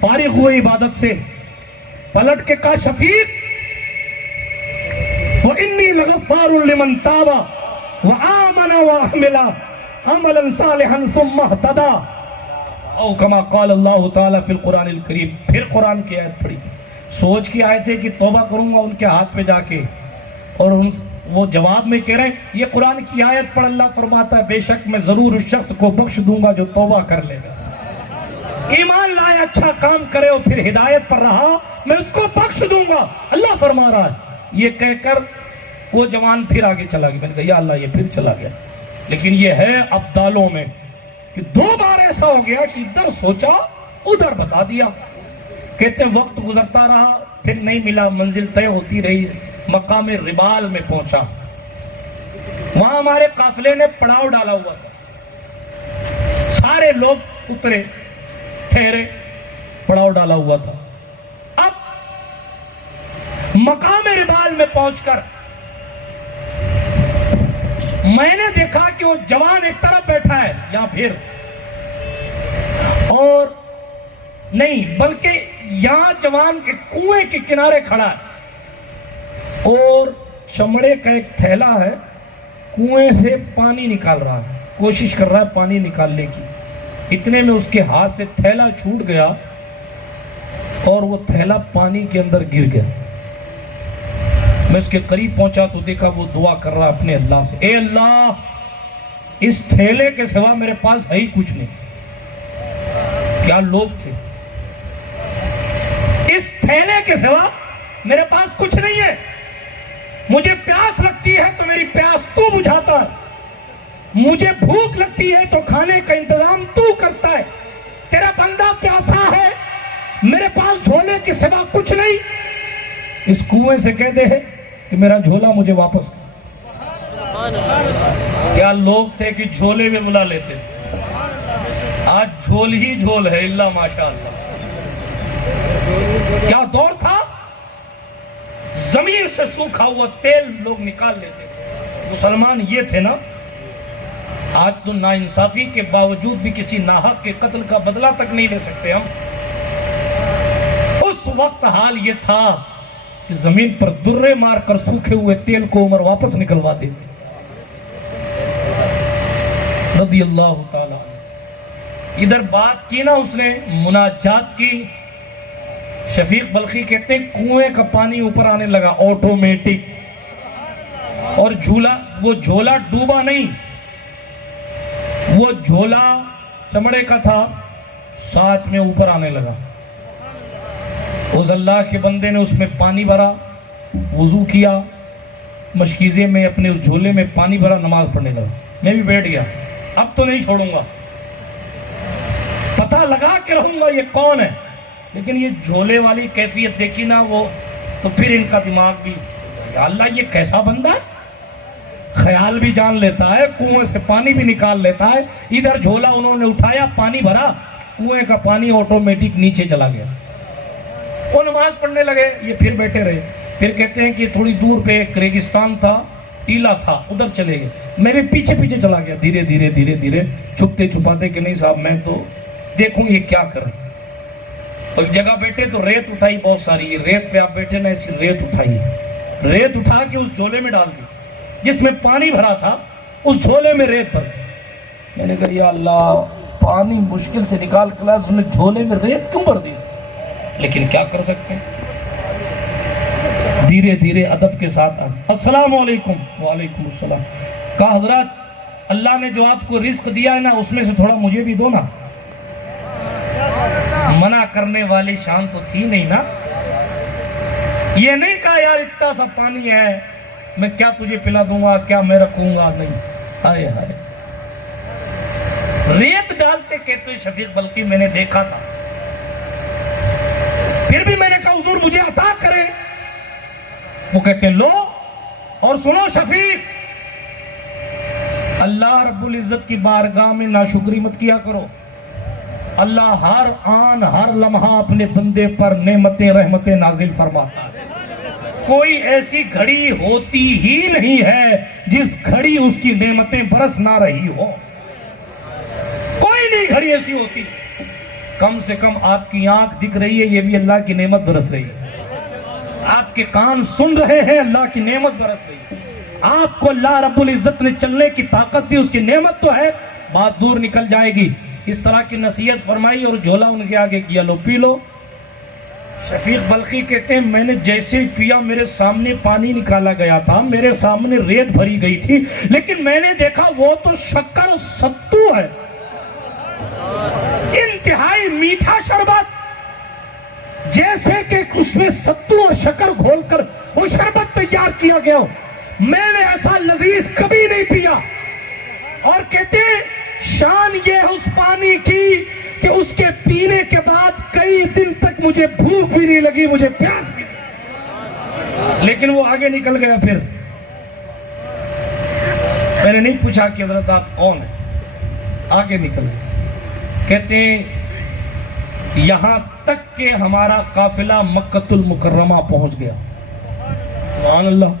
فارغ ہوئے عبادت سے، پلٹ کے کہا شفیق وَإِنِّي لَغَفَّارٌ لِمَنْ تَابَ وَآمَنَ وَعَمِلَ عَمَلًا صَالِحًا ثُمَّ اهْتَدَىٰ او کما قال اللہ تعالیٰ فی القرآن الکریم. پھر قرآن کی آیت پڑھی، سوچ کی آیت ہے کہ توبہ کروں گا ان کے ہاتھ پہ جا کے، اور وہ جواب میں کہہ رہے ہیں یہ قرآن کی آیت پر اللہ فرماتا ہے بے شک میں ضرور اس شخص کو بخش دوں گا جو توبہ کر لے گا، ایمان لائے، اچھا کام کرے اور پھر ہدایت پر رہا، میں اس کو بخش دوں گا، اللہ فرما رہا ہے. یہ کہہ کر وہ جوان پھر آگے چلا گیا. میں نے کہا یا اللہ یہ پھر چلا گیا. لیکن یہ ہے ابدالوں میں کہ 2 بار ایسا ہو گیا کہ ادھر سوچا ادھر بتا دیا. کہتے ہیں وقت گزرتا رہا، پھر نہیں ملا، منزل طے ہوتی رہی، مقام ربال میں پہنچا، وہاں ہمارے قافلے نے پڑاؤ ڈالا ہوا تھا، سارے لوگ اترے ٹھہرے، پڑاؤ ڈالا ہوا تھا۔ اب مقام ربال میں پہنچ کر میں نے دیکھا کہ وہ جوان ایک طرف بیٹھا ہے یا پھر اور نہیں بلکہ یہاں جوان ایک کنویں کے کنارے کھڑا ہے اور چمڑے کا ایک تھیلا ہے، کنویں سے پانی نکال رہا ہے، کوشش کر رہا ہے پانی نکالنے کی۔ اتنے میں اس کے ہاتھ سے تھیلا چھوٹ گیا اور وہ تھیلا پانی کے اندر گر گیا۔ میں اس کے قریب پہنچا تو دیکھا وہ دعا کر رہا اپنے اللہ سے، اے اللہ اس تھیلے کے سوا میرے پاس ہے ہی کچھ نہیں۔ کیا لوگ تھے، اس تھیلے کے سوا میرے پاس کچھ نہیں ہے، مجھے پیاس لگتی ہے تو میری پیاس تو بجھاتا ہے، مجھے بھوک لگتی ہے تو کھانے کا انتظام تو کرتا ہے، تیرا بندہ پیاسا ہے، میرے پاس جھولے کے سوا کچھ نہیں۔ اس کنویں سے کہہ دے کہ میرا جھولا مجھے واپس کر۔ کیا لوگ تھے کہ جھولے میں بلا لیتے، آج جھول ہی جھول ہے، اللہ ماشاءاللہ۔ کیا دور تھا، زمین سے سوکھا ہوا تیل لوگ نکال لیتے تھے۔ مسلمان یہ تھے نا، آج تو ناانصافی کے باوجود بھی کسی ناحق کے قتل کا بدلہ تک نہیں لے سکتے ہم۔ اس وقت حال یہ تھا کہ زمین پر درے مار کر سوکھے ہوئے تیل کو عمر واپس نکلوا دیتے رضی اللہ تعالیٰ۔ ادھر بات کی نا اس نے مناجات کی، شفیق بلخی کہتے ہیں کنویں کا پانی اوپر آنے لگا آٹومیٹک، اور وہ جھولا ڈوبا نہیں، وہ جھولا چمڑے کا تھا، ساتھ میں اوپر آنے لگا۔ اس اللہ کے بندے نے اس میں پانی بھرا، وضو کیا، مشکیزے میں اپنے اس جھولے میں پانی بھرا، نماز پڑھنے لگا۔ میں بھی بیٹھ گیا، اب تو نہیں چھوڑوں گا، پتہ لگا کے رہوں گا یہ کون ہے۔ لیکن یہ جھولے والی کیفیت دیکھی نا وہ، تو پھر ان کا دماغ بھی، یا اللہ یہ کیسا بندہ ہے، خیال بھی جان لیتا ہے، کنویں سے پانی بھی نکال لیتا ہے۔ ادھر جھولا انہوں نے اٹھایا، پانی بھرا، کنویں کا پانی آٹومیٹک نیچے چلا گیا۔ وہ نماز پڑھنے لگے، یہ پھر بیٹھے رہے۔ پھر کہتے ہیں کہ تھوڑی دور پہ ایک ریگستان تھا، ٹیلا تھا، ادھر چلے گئے۔ میں بھی پیچھے پیچھے چلا گیا، دھیرے دھیرے دھیرے دھیرے، چھپتے چھپاتے کہ نہیں صاحب میں تو دیکھوں یہ کیا کر رہے۔ ایک جگہ بیٹھے تو ریت اٹھائی بہت ساری، ریت پہ آپ بیٹھے نا، ایسی ریت اٹھائی، ریت اٹھا کے اس جھولے میں ڈال دی، جس میں پانی بھرا تھا اس جھولے میں ریت بھر۔ میں نے کہا یا اللہ پانی مشکل سے نکال کے لایا، اس نے جھولے میں ریت کیوں بھر دی؟ لیکن کیا کر سکتے ہیں، دھیرے دھیرے ادب کے ساتھ السلام علیکم، وعلیکم السلام، کہا حضرات اللہ نے جو آپ کو رزق دیا ہے نا اس میں سے تھوڑا مجھے بھی دو نا۔ منع کرنے والی شان تو تھی نہیں نا، یہ نہیں کہا یار اتنا سا پانی ہے میں کیا تجھے پلا دوں گا، کیا میں رکھوں گا، نہیں، ہائے ہائے، ریت ڈالتے کہتے شفیق بلخی میں نے دیکھا تھا۔ پھر بھی میں نے کہا حضور مجھے عطا کرے، وہ کہتے لو اور سنو شفیق، اللہ رب العزت کی بارگاہ میں ناشکری مت کیا کرو، اللہ ہر آن ہر لمحہ اپنے بندے پر نعمتیں رحمتیں نازل فرماتا ہے۔ کوئی ایسی گھڑی ہوتی ہی نہیں ہے جس گھڑی اس کی نعمتیں برس نہ رہی ہو، کوئی نہیں گھڑی ایسی ہوتی۔ کم سے کم آپ کی آنکھ دکھ رہی ہے، یہ بھی اللہ کی نعمت برس رہی ہے، آپ کے کان سن رہے ہیں، اللہ کی نعمت برس رہی ہے، آپ کو اللہ رب العزت نے چلنے کی طاقت دی، اس کی نعمت تو ہے، بات دور نکل جائے گی۔ اس طرح کی نصیحت فرمائی اور جھولا ان کے آگے کیا، لو پی لو۔ شفیق بلخی کہتے ہیں میں نے جیسے ہی پیا میرے سامنے پانی نکالا گیا تھا، میرے سامنے ریت بھری گئی تھی، لیکن میں نے دیکھا وہ تو شکر ستو ہے، انتہائی میٹھا شربت، جیسے کہ اس میں ستو اور شکر گھول کر وہ شربت تیار کیا گیا ہو، میں نے ایسا لذیذ کبھی نہیں پیا۔ اور کہتے ہیں شان یہ ہے اس پانی کی کہ اس کے پینے کے بعد کئی دن تک مجھے بھوک بھی نہیں لگی، مجھے پیاس بھی نہیں۔ لیکن وہ آگے نکل گیا. پھر میں نے نہیں پوچھا کہ حضرت آپ کون ہیں، آگے نکل گئے. کہتے ہیں یہاں تک کہ ہمارا قافلہ مکۃ المکرمہ پہنچ گیا. سبحان اللہ.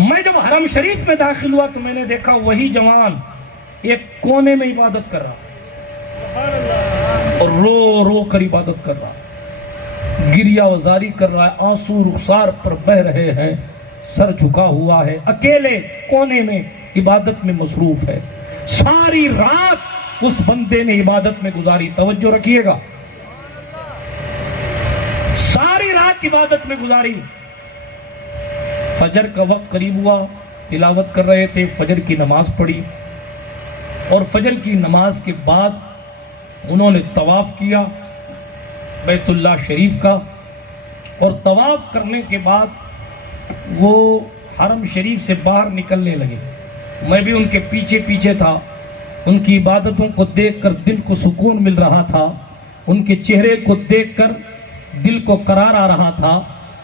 میں جب حرم شریف میں داخل ہوا تو میں نے دیکھا وہی جوان ایک کونے میں عبادت کر رہا اور رو رو کر عبادت کر رہا، گریہ وزاری کر رہا ہے، آنسو رخسار پر بہ رہے ہیں، سر جھکا ہوا ہے، اکیلے کونے میں عبادت میں مصروف ہے. ساری رات اس بندے نے عبادت میں گزاری. توجہ رکھیے گا، ساری رات عبادت میں گزاری. فجر کا وقت قریب ہوا، تلاوت کر رہے تھے، فجر کی نماز پڑھی اور فجر کی نماز کے بعد انہوں نے طواف کیا بیت اللہ شریف کا. اور طواف کرنے کے بعد وہ حرم شریف سے باہر نکلنے لگے. میں بھی ان کے پیچھے پیچھے تھا. ان کی عبادتوں کو دیکھ کر دل کو سکون مل رہا تھا، ان کے چہرے کو دیکھ کر دل کو قرار آ رہا تھا.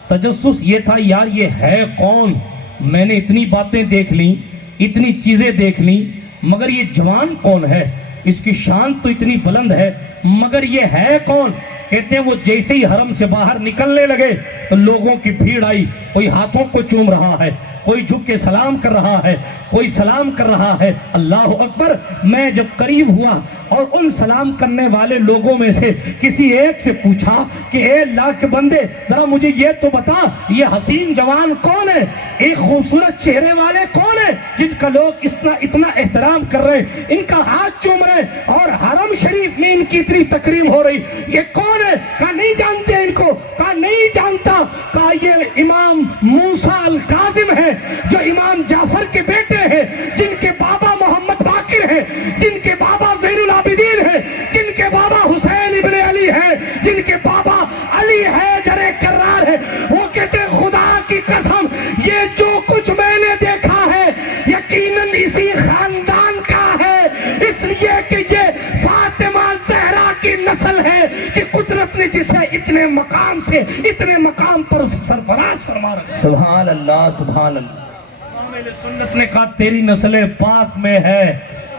تجسس یہ تھا یار یہ ہے کون؟ میں نے اتنی باتیں دیکھ لیں، اتنی چیزیں دیکھ لیں، مگر یہ جوان کون ہے؟ اس کی شان تو اتنی بلند ہے، مگر یہ ہے کون؟ کہتے ہیں وہ جیسے ہی حرم سے باہر نکلنے لگے تو لوگوں کی بھیڑ آئی. کوئی ہاتھوں کو چوم رہا ہے، کوئی جھک کے سلام کر رہا ہے، کوئی سلام کر رہا ہے. اللہ اکبر. میں جب قریب ہوا اور ان سلام کرنے والے لوگوں میں سے کسی ایک سے پوچھا کہ اے اللہ کے بندے ذرا مجھے یہ تو بتا یہ حسین جوان کون ہے، ایک خوبصورت چہرے والے کون ہیں جن کا لوگ اتنا احترام کر رہے ہیں، ان کا ہاتھ چوم رہے اور حرم شریف میں ان کی اتنی تکریم ہو رہی، یہ کون ہے؟ کہا نہیں جانتے ان کو. کہا نہیں جانتا. کہا یہ امام موسیٰ الکاظم ہے جو امام جعفر کے بیٹے ہیں، جن کے بابا محمد باقر ہیں، جن کے بابا زین العابدین ہیں، جن کے بابا حسین ابن علی ہیں، جن کے بابا علی حیدر کرار ہے. وہ کہتے ہیں خدا کی قسم یہ جو کچھ میں نے دیکھا ہے یقیناً اسی خاندان کا ہے، اس لیے کہ یہ فاطمہ زہرا کی نسل ہے کہ قدرت نے جسے اتنے مقام سے اتنے مقام پر سرفراز فرما رکھا. سبحان اللہ سبحان اللہ. امام سنت نے کہا تیری نسل پاک میں ہے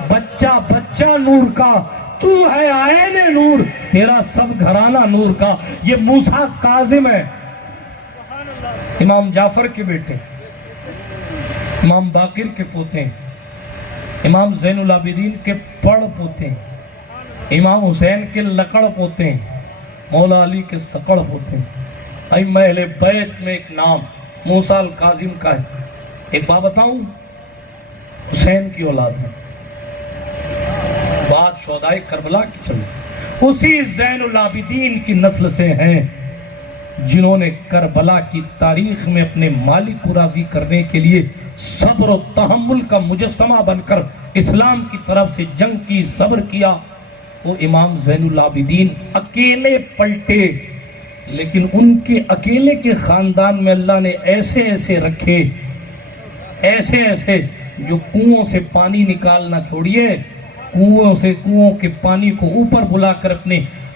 بچہ بچہ نور کا، تو ہے عین نور، تیرا سب گھرانہ نور کا. یہ موسیٰ کاظم ہے، امام جعفر کے بیٹے، امام باقر کے پوتے، امام زین العابدین کے پڑ پوتے، امام حسین کے لکڑ پوتے، مولا علی کے سکڑ پوتے. ائمہ اہل بیت میں ایک نام موسیٰ الکاظم کا ہے. ایک بات بتاؤں، حسین کی اولاد ہے، بات شہدائے کربلا کی چلی، اسی زین العابدین کی نسل سے ہیں جنہوں نے کربلا کی تاریخ میں اپنے مالک کو راضی کرنے کے لیے صبر و تحمل کا مجسمہ بن کر اسلام کی طرف سے جنگ کی، صبر کیا. وہ امام زین العابدین اکیلے پلٹے، لیکن ان کے اکیلے کے خاندان میں اللہ نے ایسے ایسے رکھے، ایسے ایسے جو کنووں سے پانی نکالنا چھوڑیے، کنووں کے پانی کو اوپر بلا کر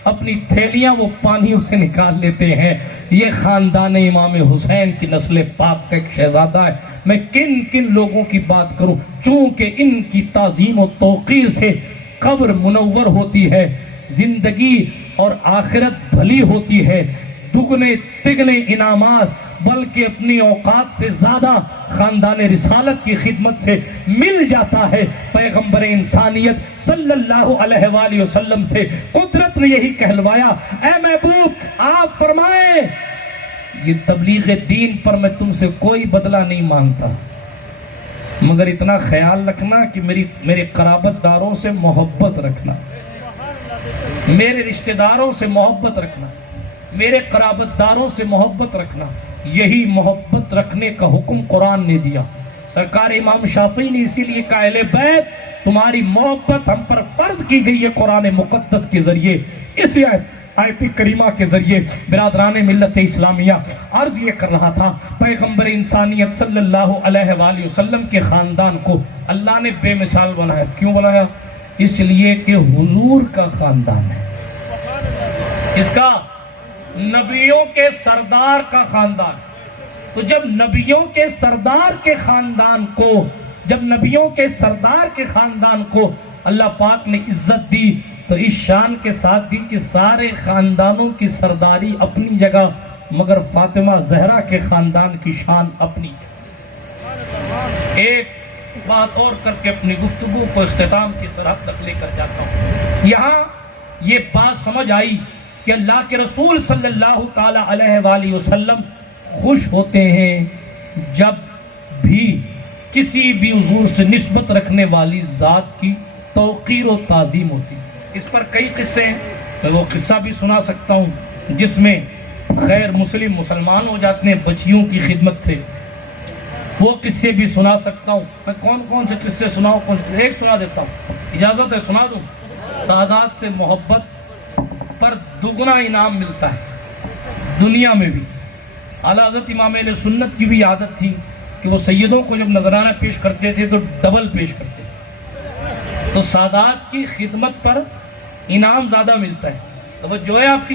اپنی تھیلیاں وہ پانی اسے نکال لیتے ہیں. یہ خاندان امام حسین کی نسل پاک کا ایک شہزادہ ہے. میں کن کن لوگوں کی بات کروں، چونکہ ان کی تعظیم و توقیر سے قبر منور ہوتی ہے، زندگی اور آخرت بھلی ہوتی ہے، دگنے تگنے انعامات بلکہ اپنی اوقات سے زیادہ خاندان رسالت کی خدمت سے مل جاتا ہے. پیغمبر انسانیت صلی اللہ علیہ وآلہ وسلم سے قدرت نے یہی کہلوایا، اے محبوب آپ فرمائیں یہ تبلیغ دین پر میں تم سے کوئی بدلہ نہیں مانگتا، مگر اتنا خیال رکھنا کہ میرے قرابت داروں سے محبت رکھنا، میرے رشتہ داروں سے محبت رکھنا، میرے قرابت داروں سے محبت رکھنا. یہی محبت رکھنے کا حکم قرآن نے دیا. سرکار امام شافعی نے اسی لیے کہا اہل بیت تمہاری محبت ہم پر فرض کی گئی ہے قرآن مقدس کے ذریعے. اس آیت کریمہ کے ذریعے برادران ملت اسلامیہ عرض یہ کر رہا تھا، پیغمبر انسانیت صلی اللہ علیہ وآلہ وسلم کے خاندان کو اللہ نے بے مثال بنایا. کیوں بنایا؟ اس لیے کہ حضور کا خاندان ہے. اس کا نبیوں کے سردار کا خاندان. تو جب نبیوں کے سردار کے خاندان کو اللہ پاک نے عزت دی تو اس شان کے ساتھ دی کہ سارے خاندانوں کی سرداری اپنی جگہ مگر فاطمہ زہرا کے خاندان کی شان اپنی. ایک بات اور کر کے اپنی گفتگو کو اختتام کی سرحد تک لے کر جاتا ہوں. یہاں یہ بات سمجھ آئی کہ اللہ کے رسول صلی اللہ تعالی علیہ وآلہ وسلم خوش ہوتے ہیں جب بھی کسی بھی حضور سے نسبت رکھنے والی ذات کی توقیر و تعظیم ہوتی. اس پر کئی قصے ہیں. میں وہ قصہ بھی سنا سکتا ہوں جس میں غیر مسلم مسلمان ہو جاتے ہیں بچیوں کی خدمت سے. وہ قصے بھی سنا سکتا ہوں. میں کون سے قصے سناؤں؟ ایک سنا دیتا ہوں. اجازت ہے سنا دوں؟ سادات سے محبت پر دگنا انعام ملتا ہے دنیا میں بھی. اعلیٰ حضرت امام اہل سنت کی بھی عادت تھی کہ وہ سیدوں کو جب نذرانہ پیش کرتے تھے تو ڈبل پیش کرتے تھے. تو سادات کی خدمت پر انعام زیادہ ملتا ہے. توجہ ہے آپ کی؟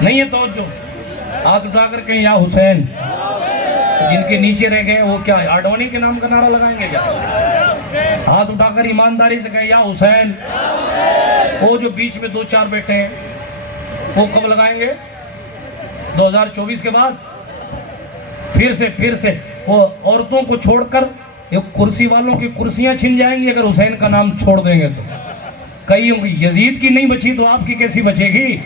نہیں ہے توجہ؟ ہاتھ اٹھا کر کہیں یا حسین. جن کے نیچے رہ گئے وہ کیا آڈوانی کے نام کا نعرہ لگائیں گے کیا؟ ہاتھ اٹھا کر ایمانداری سے کہیں یا حسین. وہ جو بیچ میں 2-4 بیٹھے ہیں وہ کب لگائیں گے؟ 2024 کے بعد. پھر سے وہ عورتوں کو چھوڑ کر کرسی والوں کی کرسیاں چھن جائیں گی اگر حسین کا نام چھوڑ دیں گے تو. کئی یزید کی نہیں بچی تو آپ کی کیسی بچے گی؟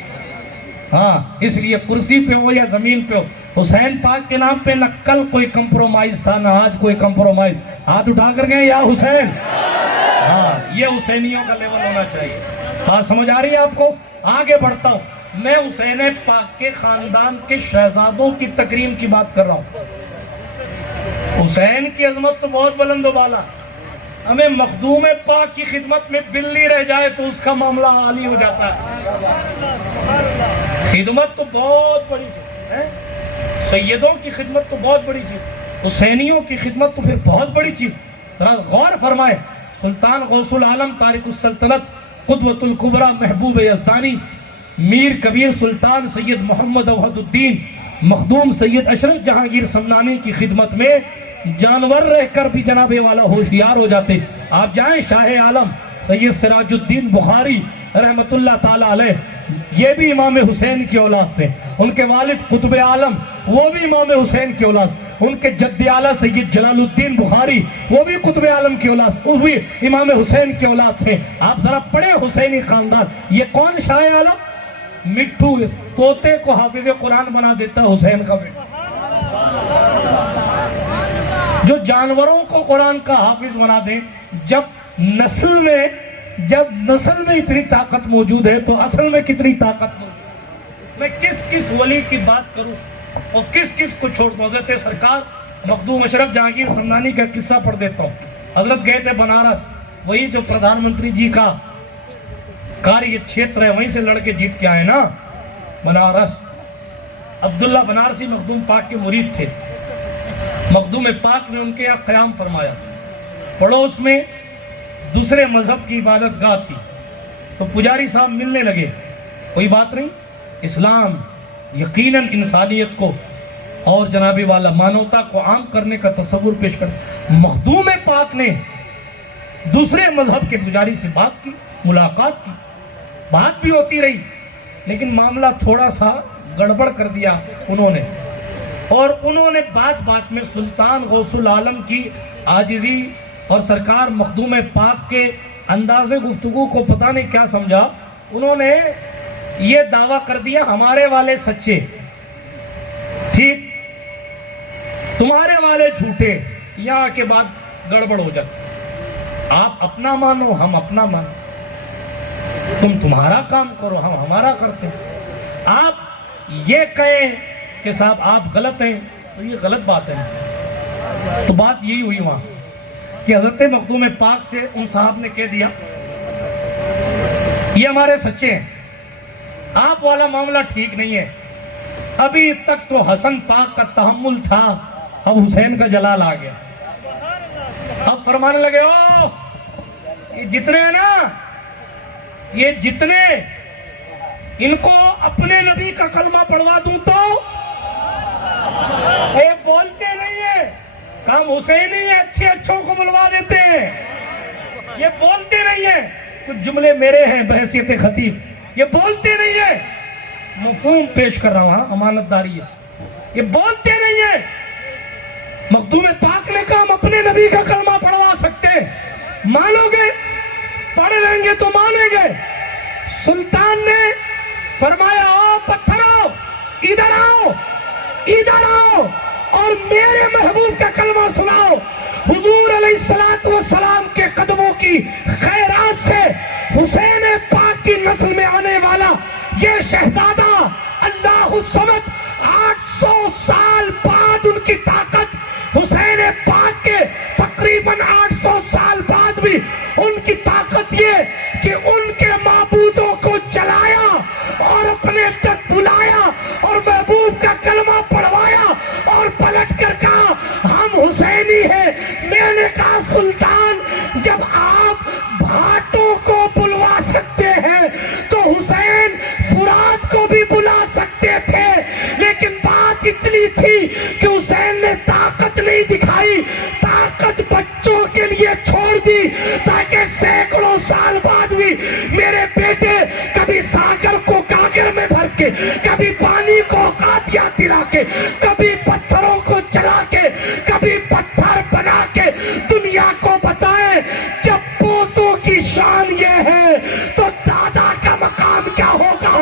ہاں، اس لیے کرسی پہ ہو یا زمین پہ ہو حسین پاک کے نام پہ نہ کل کوئی کمپرومائز تھا نہ آج کوئی کمپرومائز. ہاتھ اٹھا کر گئے یا حسین. ہاں، یہ حسینیوں کا لیول ہونا چاہیے. بات سمجھ آ رہی ہے آپ کو؟ آگے بڑھتا ہوں. میں حسین پاک کے خاندان کے شہزادوں کی تکریم کی بات کر رہا ہوں. حسین کی عظمت تو بہت بلند و بالا. ہمیں مخدوم پاک کی خدمت میں بلی رہ جائے تو اس کا معاملہ عالی ہو جاتا ہے. خدمت تو بہت بڑی چیز ہے. سیدوں کی خدمت تو بہت بڑی چیز. حسینیوں کی خدمت تو پھر بہت بڑی چیز. غور فرمائے. سلطان غوث العالم تارک السلطنت قدوۃ الکبریٰ محبوب یزدانی میر کبیر سلطان سید محمد اوحد الدین مخدوم سید اشرف جہانگیر سمنانی کی خدمت میں جانور رہ کر بھی جناب والا ہوشیار ہو جاتے. آپ جائیں شاہ عالم سید سراج الدین بخاری رحمت اللہ تعالی علیہ، یہ بھی امام حسین کی اولاد سے. ان کے والد قطب عالم وہ بھی امام حسین کی اولاد. ان کے جد اعلیٰ سید جلال الدین بخاری وہ بھی قطب عالم کی اولاد، وہ بھی امام حسین کی اولاد سے. آپ ذرا پڑھیں حسینی خاندان. یہ کون شاہ عالم؟ مٹھو طوطے کو حافظ قرآن بنا دیتا حسین کا بیٹا. جو جانوروں کو قرآن کا حافظ بنا دیں. جب نسل میں اتنی طاقت موجود ہے تو اصل میں کتنی طاقت موجود ہے. میں کس ولی کی بات کروں اور کس کو چھوڑ دوں؟ حضرت سرکار مخدوم اشرف جہانگیر سمنانی کا قصہ پڑھ دیتا ہوں. حضرت گئے تھے بنارس. وہی جو پردھان منتری جی کا کاریہ چھیتر ہے وہیں سے لڑ کے جیت کے آئے نا بنارس. عبداللہ بنارسی مخدوم پاک کے مرید تھے. مخدوم پاک نے ان کے یہاں قیام فرمایا. پڑوس میں دوسرے مذہب کی عبادت گاہ تھی تو پجاری صاحب ملنے لگے. کوئی بات نہیں. اسلام یقیناً انسانیت کو اور جناب والا مانوتا کو عام کرنے کا تصور پیش کر. مخدوم پاک نے دوسرے مذہب کے پجاری سے بات کی، ملاقات کی. بات بھی ہوتی رہی لیکن معاملہ تھوڑا سا گڑبڑ کر دیا انہوں نے. اور انہوں نے بات میں سلطان غوث العالم کی عاجزی اور سرکار مخدوم پاک کے انداز گفتگو کو پتہ نہیں کیا سمجھا. انہوں نے یہ دعویٰ کر دیا ہمارے والے سچے، ٹھیک، تمہارے والے جھوٹے. یہاں کے بعد گڑبڑ ہو جاتی. آپ اپنا مانو ہم اپنا مانو. تم تمہارا کام کرو ہم ہمارا کرتے ہیں. آپ یہ کہیں کہ صاحب آپ غلط ہیں تو یہ غلط بات ہے. تو بات یہی ہوئی وہاں کہ حضرت مخدوم پاک سے ان صاحب نے کہہ دیا یہ ہمارے سچے ہیں، آپ والا معاملہ ٹھیک نہیں ہے. ابھی تک تو حسن پاک کا تحمل تھا، اب حسین کا جلال آ گیا. اب فرمانے لگے یہ جتنے ہیں نا، یہ جتنے ان کو اپنے نبی کا کلمہ پڑھوا دوں تو یہ بولتے نہیں ہیں، کام حسینی ہے، اچھے اچھوں کو بلوا دیتے ہیں، یہ بولتے نہیں ہیں۔ کچھ جملے میرے ہیں بحیثیت خطیب، یہ بولتے نہیں ہیں، مفہوم پیش کر رہا ہوں، ہاں امانت داری ہے، یہ بولتے نہیں ہیں۔ مخدوم پاک نے کہا ہم اپنے نبی کا کلمہ پڑھوا سکتے ہیں، مانو گے؟ پڑھ لیں گے تو مانیں گے۔ سلطان نے فرمایا او پتھرو ادھر آؤ، ادھر آؤ اور میرے محبوب کا کلمہ سناؤ۔ حضور علیہ السلام کے قدموں کی خیرات سے حسین پاک کی نسل میں آنے والا یہ شہزادہ اللہ الصمد 800 سال بعد ان کی طاقت، حسین پاک کے تقریباً 800 سال بعد بھی ان کی طاقت یہ کہ ان کے معبودوں کو جلایا اور اپنے تک بلایا اور محبوب کا کلمہ پڑھوایا اور پلٹ کر کہا ہم حسینی ہیں۔ میں نے کہا سلطان جب آپ بھاٹوں کو بلوا سکتے ہیں تو حسین فرات کو بھی بلا سکتے تھے، لیکن بات اتنی تھی کہ حسین نے طاقت نہیں دکھائی، طاقت بچوں کے لیے چھوڑ دی تاکہ سینکڑوں سال بعد بھی میرے بیٹے کبھی ساگر کو گاگر میں بھر کے، کبھی پانی کو قادیات دلا کے، کبھی پتھروں کو جلا کے، کبھی پتھر بنا کے دنیا کو بتائیں جب پوتوں کی شان یہ ہے تو دادا کا مقام کیا ہوگا۔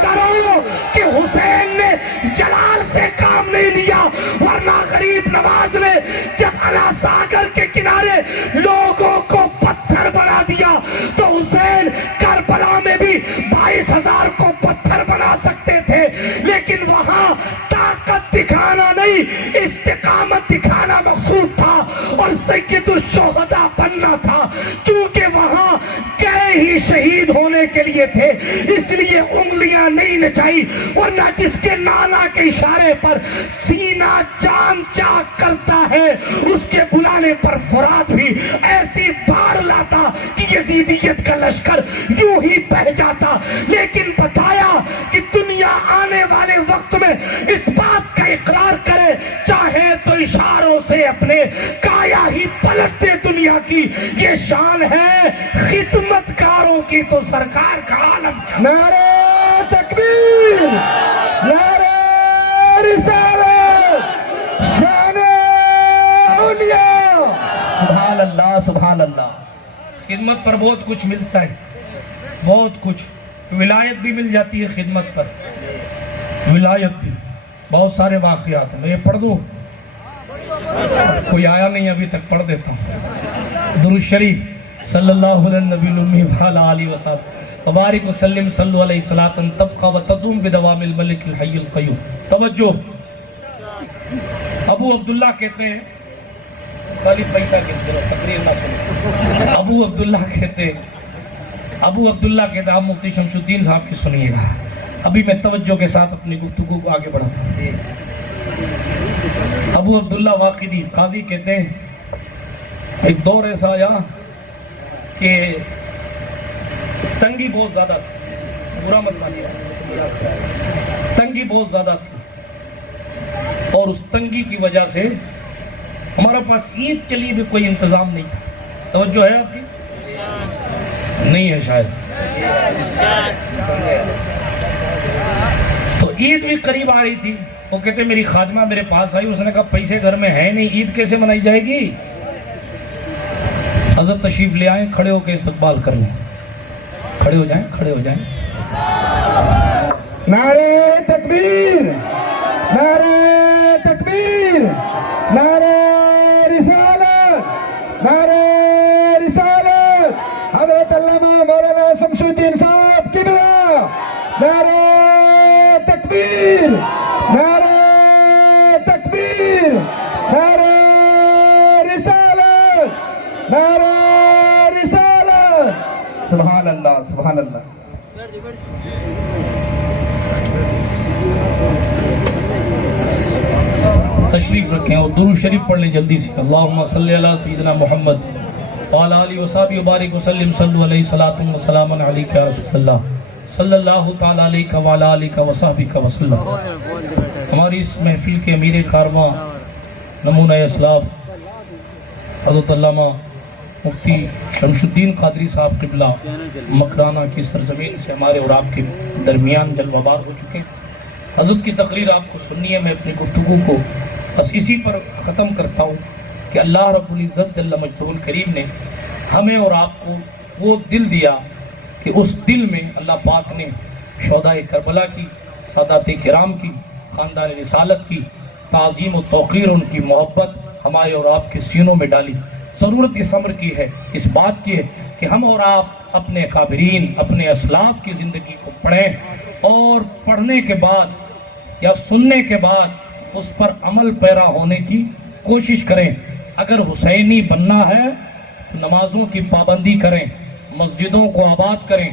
کرو کہ حسین نے جلال سے کام نہیں لیا، ورنہ غریب نواز نے جب انا ساگر کے کنارے لوگوں کو پتھر بنا دیا تو حسین کربلا میں بھی 22,000 کو پتھر بنا سکتے تھے، لیکن وہاں طاقت دکھانا نہیں استقامت دکھانا مقصود تھا اور سید الشہداء بننا تھا۔ چونکہ وہاں گئے ہی شہید ہونے کے لیے تھے اس لیے انگلیاں نہیں نچائی، ورنہ جس کے نانا کے اشارے پر سینہ جان چاک کرتا ہے اس کے بلانے پر فرات بھی ایسی بار لاتا کہ یزیدیت کا لشکر یوں ہی بہ جاتا۔ لیکن بتایا کہ دنیا آنے والے وقت میں اس بات کا اقرار کرے، چاہے تو اشاروں سے اپنے کایا ہی پلٹ دے دنیا کی، یہ شان ہے خدمت کاروں کی تو سرکار کا عالم کیا۔ نعرہ تکبیر، نعرہ رسالت، شان اولیاء، سبحان اللہ سبحان اللہ۔ خدمت پر بہت کچھ ملتا ہے، بہت کچھ، ولایت بھی مل جاتی ہے خدمت پر، ولایت بھی، بہت سارے واقعات ہیں۔ میں یہ پڑھ دوں، کوئی آیا نہیں ابھی تک، پڑھ دیتا ہوں۔ درود شریف صلی اللہ علیہ نبی الامی وعلی آلہ وصحبہ وبارک وسلم صلو علیہ صلاۃ تبقى وتدوم بدوام الملک الحی القیوم۔ توجہ، ابو عبداللہ کہتے ہیں، خالی پیسہ کہتے ہیں، تقریر نہ سنیں۔ ابو عبداللہ کہتے ہیں، آپ مفتی شمس الدین صاحب کی سنیے گا۔ ابھی میں توجہ کے ساتھ اپنی گفتگو کو آگے بڑھاتا ہوں۔ ابو عبداللہ واقدی قاضی کہتے ہیں ایک دور ایسا آیا کہ تنگی بہت زیادہ تھی، برا مت مانیے، تنگی بہت زیادہ تھی، اور اس تنگی کی وجہ سے ہمارا پاس عید کے لیے بھی کوئی انتظام نہیں تھا۔ توجہ ہے آپ کی؟ نہیں ہے شاید۔ تو عید بھی قریب آ رہی تھی، وہ کہتے میری خادمہ میرے پاس آئی، اس نے کہا پیسے گھر میں ہے نہیں، عید کیسے منائی جائے گی؟ حضرت تشریف لے آئیں، کھڑے ہو کے استقبال کر لیں، کھڑے ہو جائیں، کھڑے ہو جائیں۔ نعرہ تکبیر، نعرہ تکبیر، نعرہ رسالت، نعرہ رسالت، حضرت علامہ مولانا شمس الدین صاحب قبلہ، نعرہ تکبیر، نعرہ تکبیر، نعرہ رسالت، نعرہ رسالت، سبحان اللہ سبحان اللہ۔ تشریف رکھیں اور درود شریف پڑھ لیں جلدی سے۔ اللہم صلی علی سیدنا محمد وعلی آلہ وصحبہ وبارک وسلم صلو علیہ صلاۃ و سلام علیک یا رسول اللہ صلی اللہ تعالیٰ علیہ وعلیٰ آلہ وصحبہ وسلم۔ ہماری اس محفل کے امیر کارواں نمونہ اسلاف حضرت علامہ مفتی شمس الدین قادری صاحب قبلہ مکرانہ کی سرزمین سے ہمارے اور آپ کے درمیان جلوہ بار ہو چکے ہیں۔ حضرت کی تقریر آپ کو سننی ہے، میں اپنی گفتگو کو بس اسی پر ختم کرتا ہوں کہ اللہ رب العزت جل مجدہ الکریم نے ہمیں اور آپ کو وہ دل دیا کہ اس دل میں اللہ پاک نے شہدائے کربلا کی، سادات کرام کی، خاندان رسالت کی تعظیم و توقیر، ان کی محبت ہمارے اور آپ کے سینوں میں ڈالی۔ ضرورت اس امر کی ہے، اس بات کی ہے کہ ہم اور آپ اپنے اکابرین، اپنے اسلاف کی زندگی کو پڑھیں اور پڑھنے کے بعد یا سننے کے بعد اس پر عمل پیرا ہونے کی کوشش کریں۔ اگر حسینی بننا ہے تو نمازوں کی پابندی کریں، مسجدوں کو آباد کریں،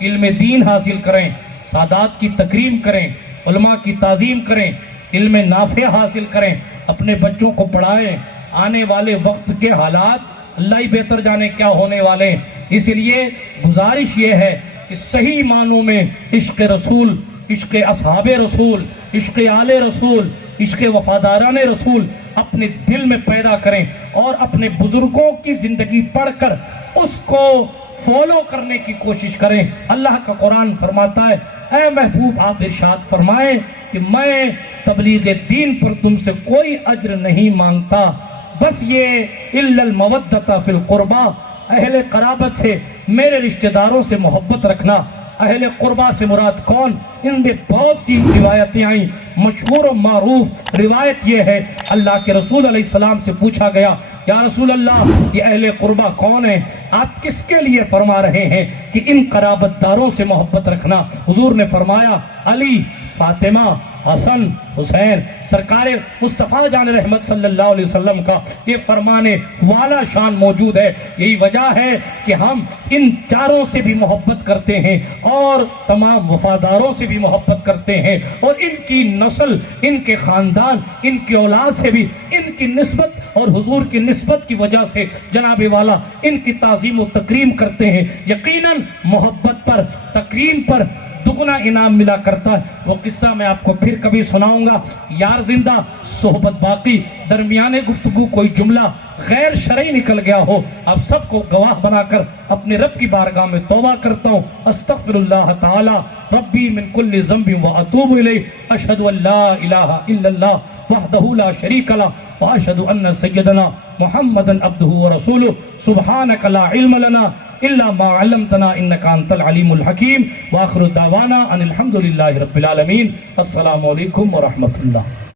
علم دین حاصل کریں، سادات کی تکریم کریں، علماء کی تعظیم کریں، علم نافع حاصل کریں، اپنے بچوں کو پڑھائیں۔ آنے والے وقت کے حالات اللہ ہی بہتر جانے کیا ہونے والے ہیں، اس لیے گزارش یہ ہے کہ صحیح معنوں میں عشق رسول، عشق اصحاب رسول، عشق آل رسول، عشق وفاداران رسول اپنے دل میں پیدا کریں اور اپنے بزرگوں کی زندگی پڑھ کر اس کو فالو کرنے کی کوشش کریں۔ اللہ کا قرآن فرماتا ہے، اے محبوب آپ ارشاد فرمائیں کہ میں تبلیغ دین پر تم سے کوئی اجر نہیں مانگتا، بس یہ الا المودۃ فی القربہ، اہل قرابت سے، میرے رشتہ داروں سے محبت رکھنا۔ اہل قربہ سے مراد کون؟ ان میں بہت سی روایتیں آئیں، مشہور و معروف روایت یہ ہے، اللہ کے رسول علیہ السلام سے پوچھا گیا، یا رسول اللہ یہ اہل قربہ کون ہیں؟ آپ کس کے لیے فرما رہے ہیں کہ ان قرابت داروں سے محبت رکھنا؟ حضور نے فرمایا علی، فاطمہ، حسن، حسین۔ سرکار مصطفیٰ جان رحمت صلی اللہ علیہ وسلم کا یہ فرمانے والا شان موجود ہے۔ یہی وجہ ہے کہ ہم ان چاروں سے بھی محبت کرتے ہیں اور تمام وفاداروں سے بھی محبت کرتے ہیں، اور ان کی نسل، ان کے خاندان، ان کی اولاد سے بھی ان کی نسبت اور حضور کی نسبت کی وجہ سے جناب والا ان کی تعظیم و تکریم کرتے ہیں۔ یقیناً محبت پر، تکریم پر دگنا انعام ملا کرتا ہے۔ وہ قصہ میں آپ کو پھر کبھی سناؤں گا۔ یار زندہ، صحبت باقی، درمیان گفتگو کوئی جملہ غیر شرعی نکل گیا ہو، آپ سب کو گواہ بنا کر اپنے رب کی بارگاہ میں توبہ کرتا ہوں۔ استغفر اللہ تعالی ربی من کل ذنب واتوب الیہ، اشہد ان لا الہ الا اللہ وحدہ لا شریک لہ واشہد ان سیدنا محمدا عبدہ ورسولہ، سبحانک لا علم لنا الا ما علمتنا انك انت العلیم الحکیم، واخر دعوانا ان الحمد للہ رب العالمین۔ السلام علیکم ورحمۃ اللہ۔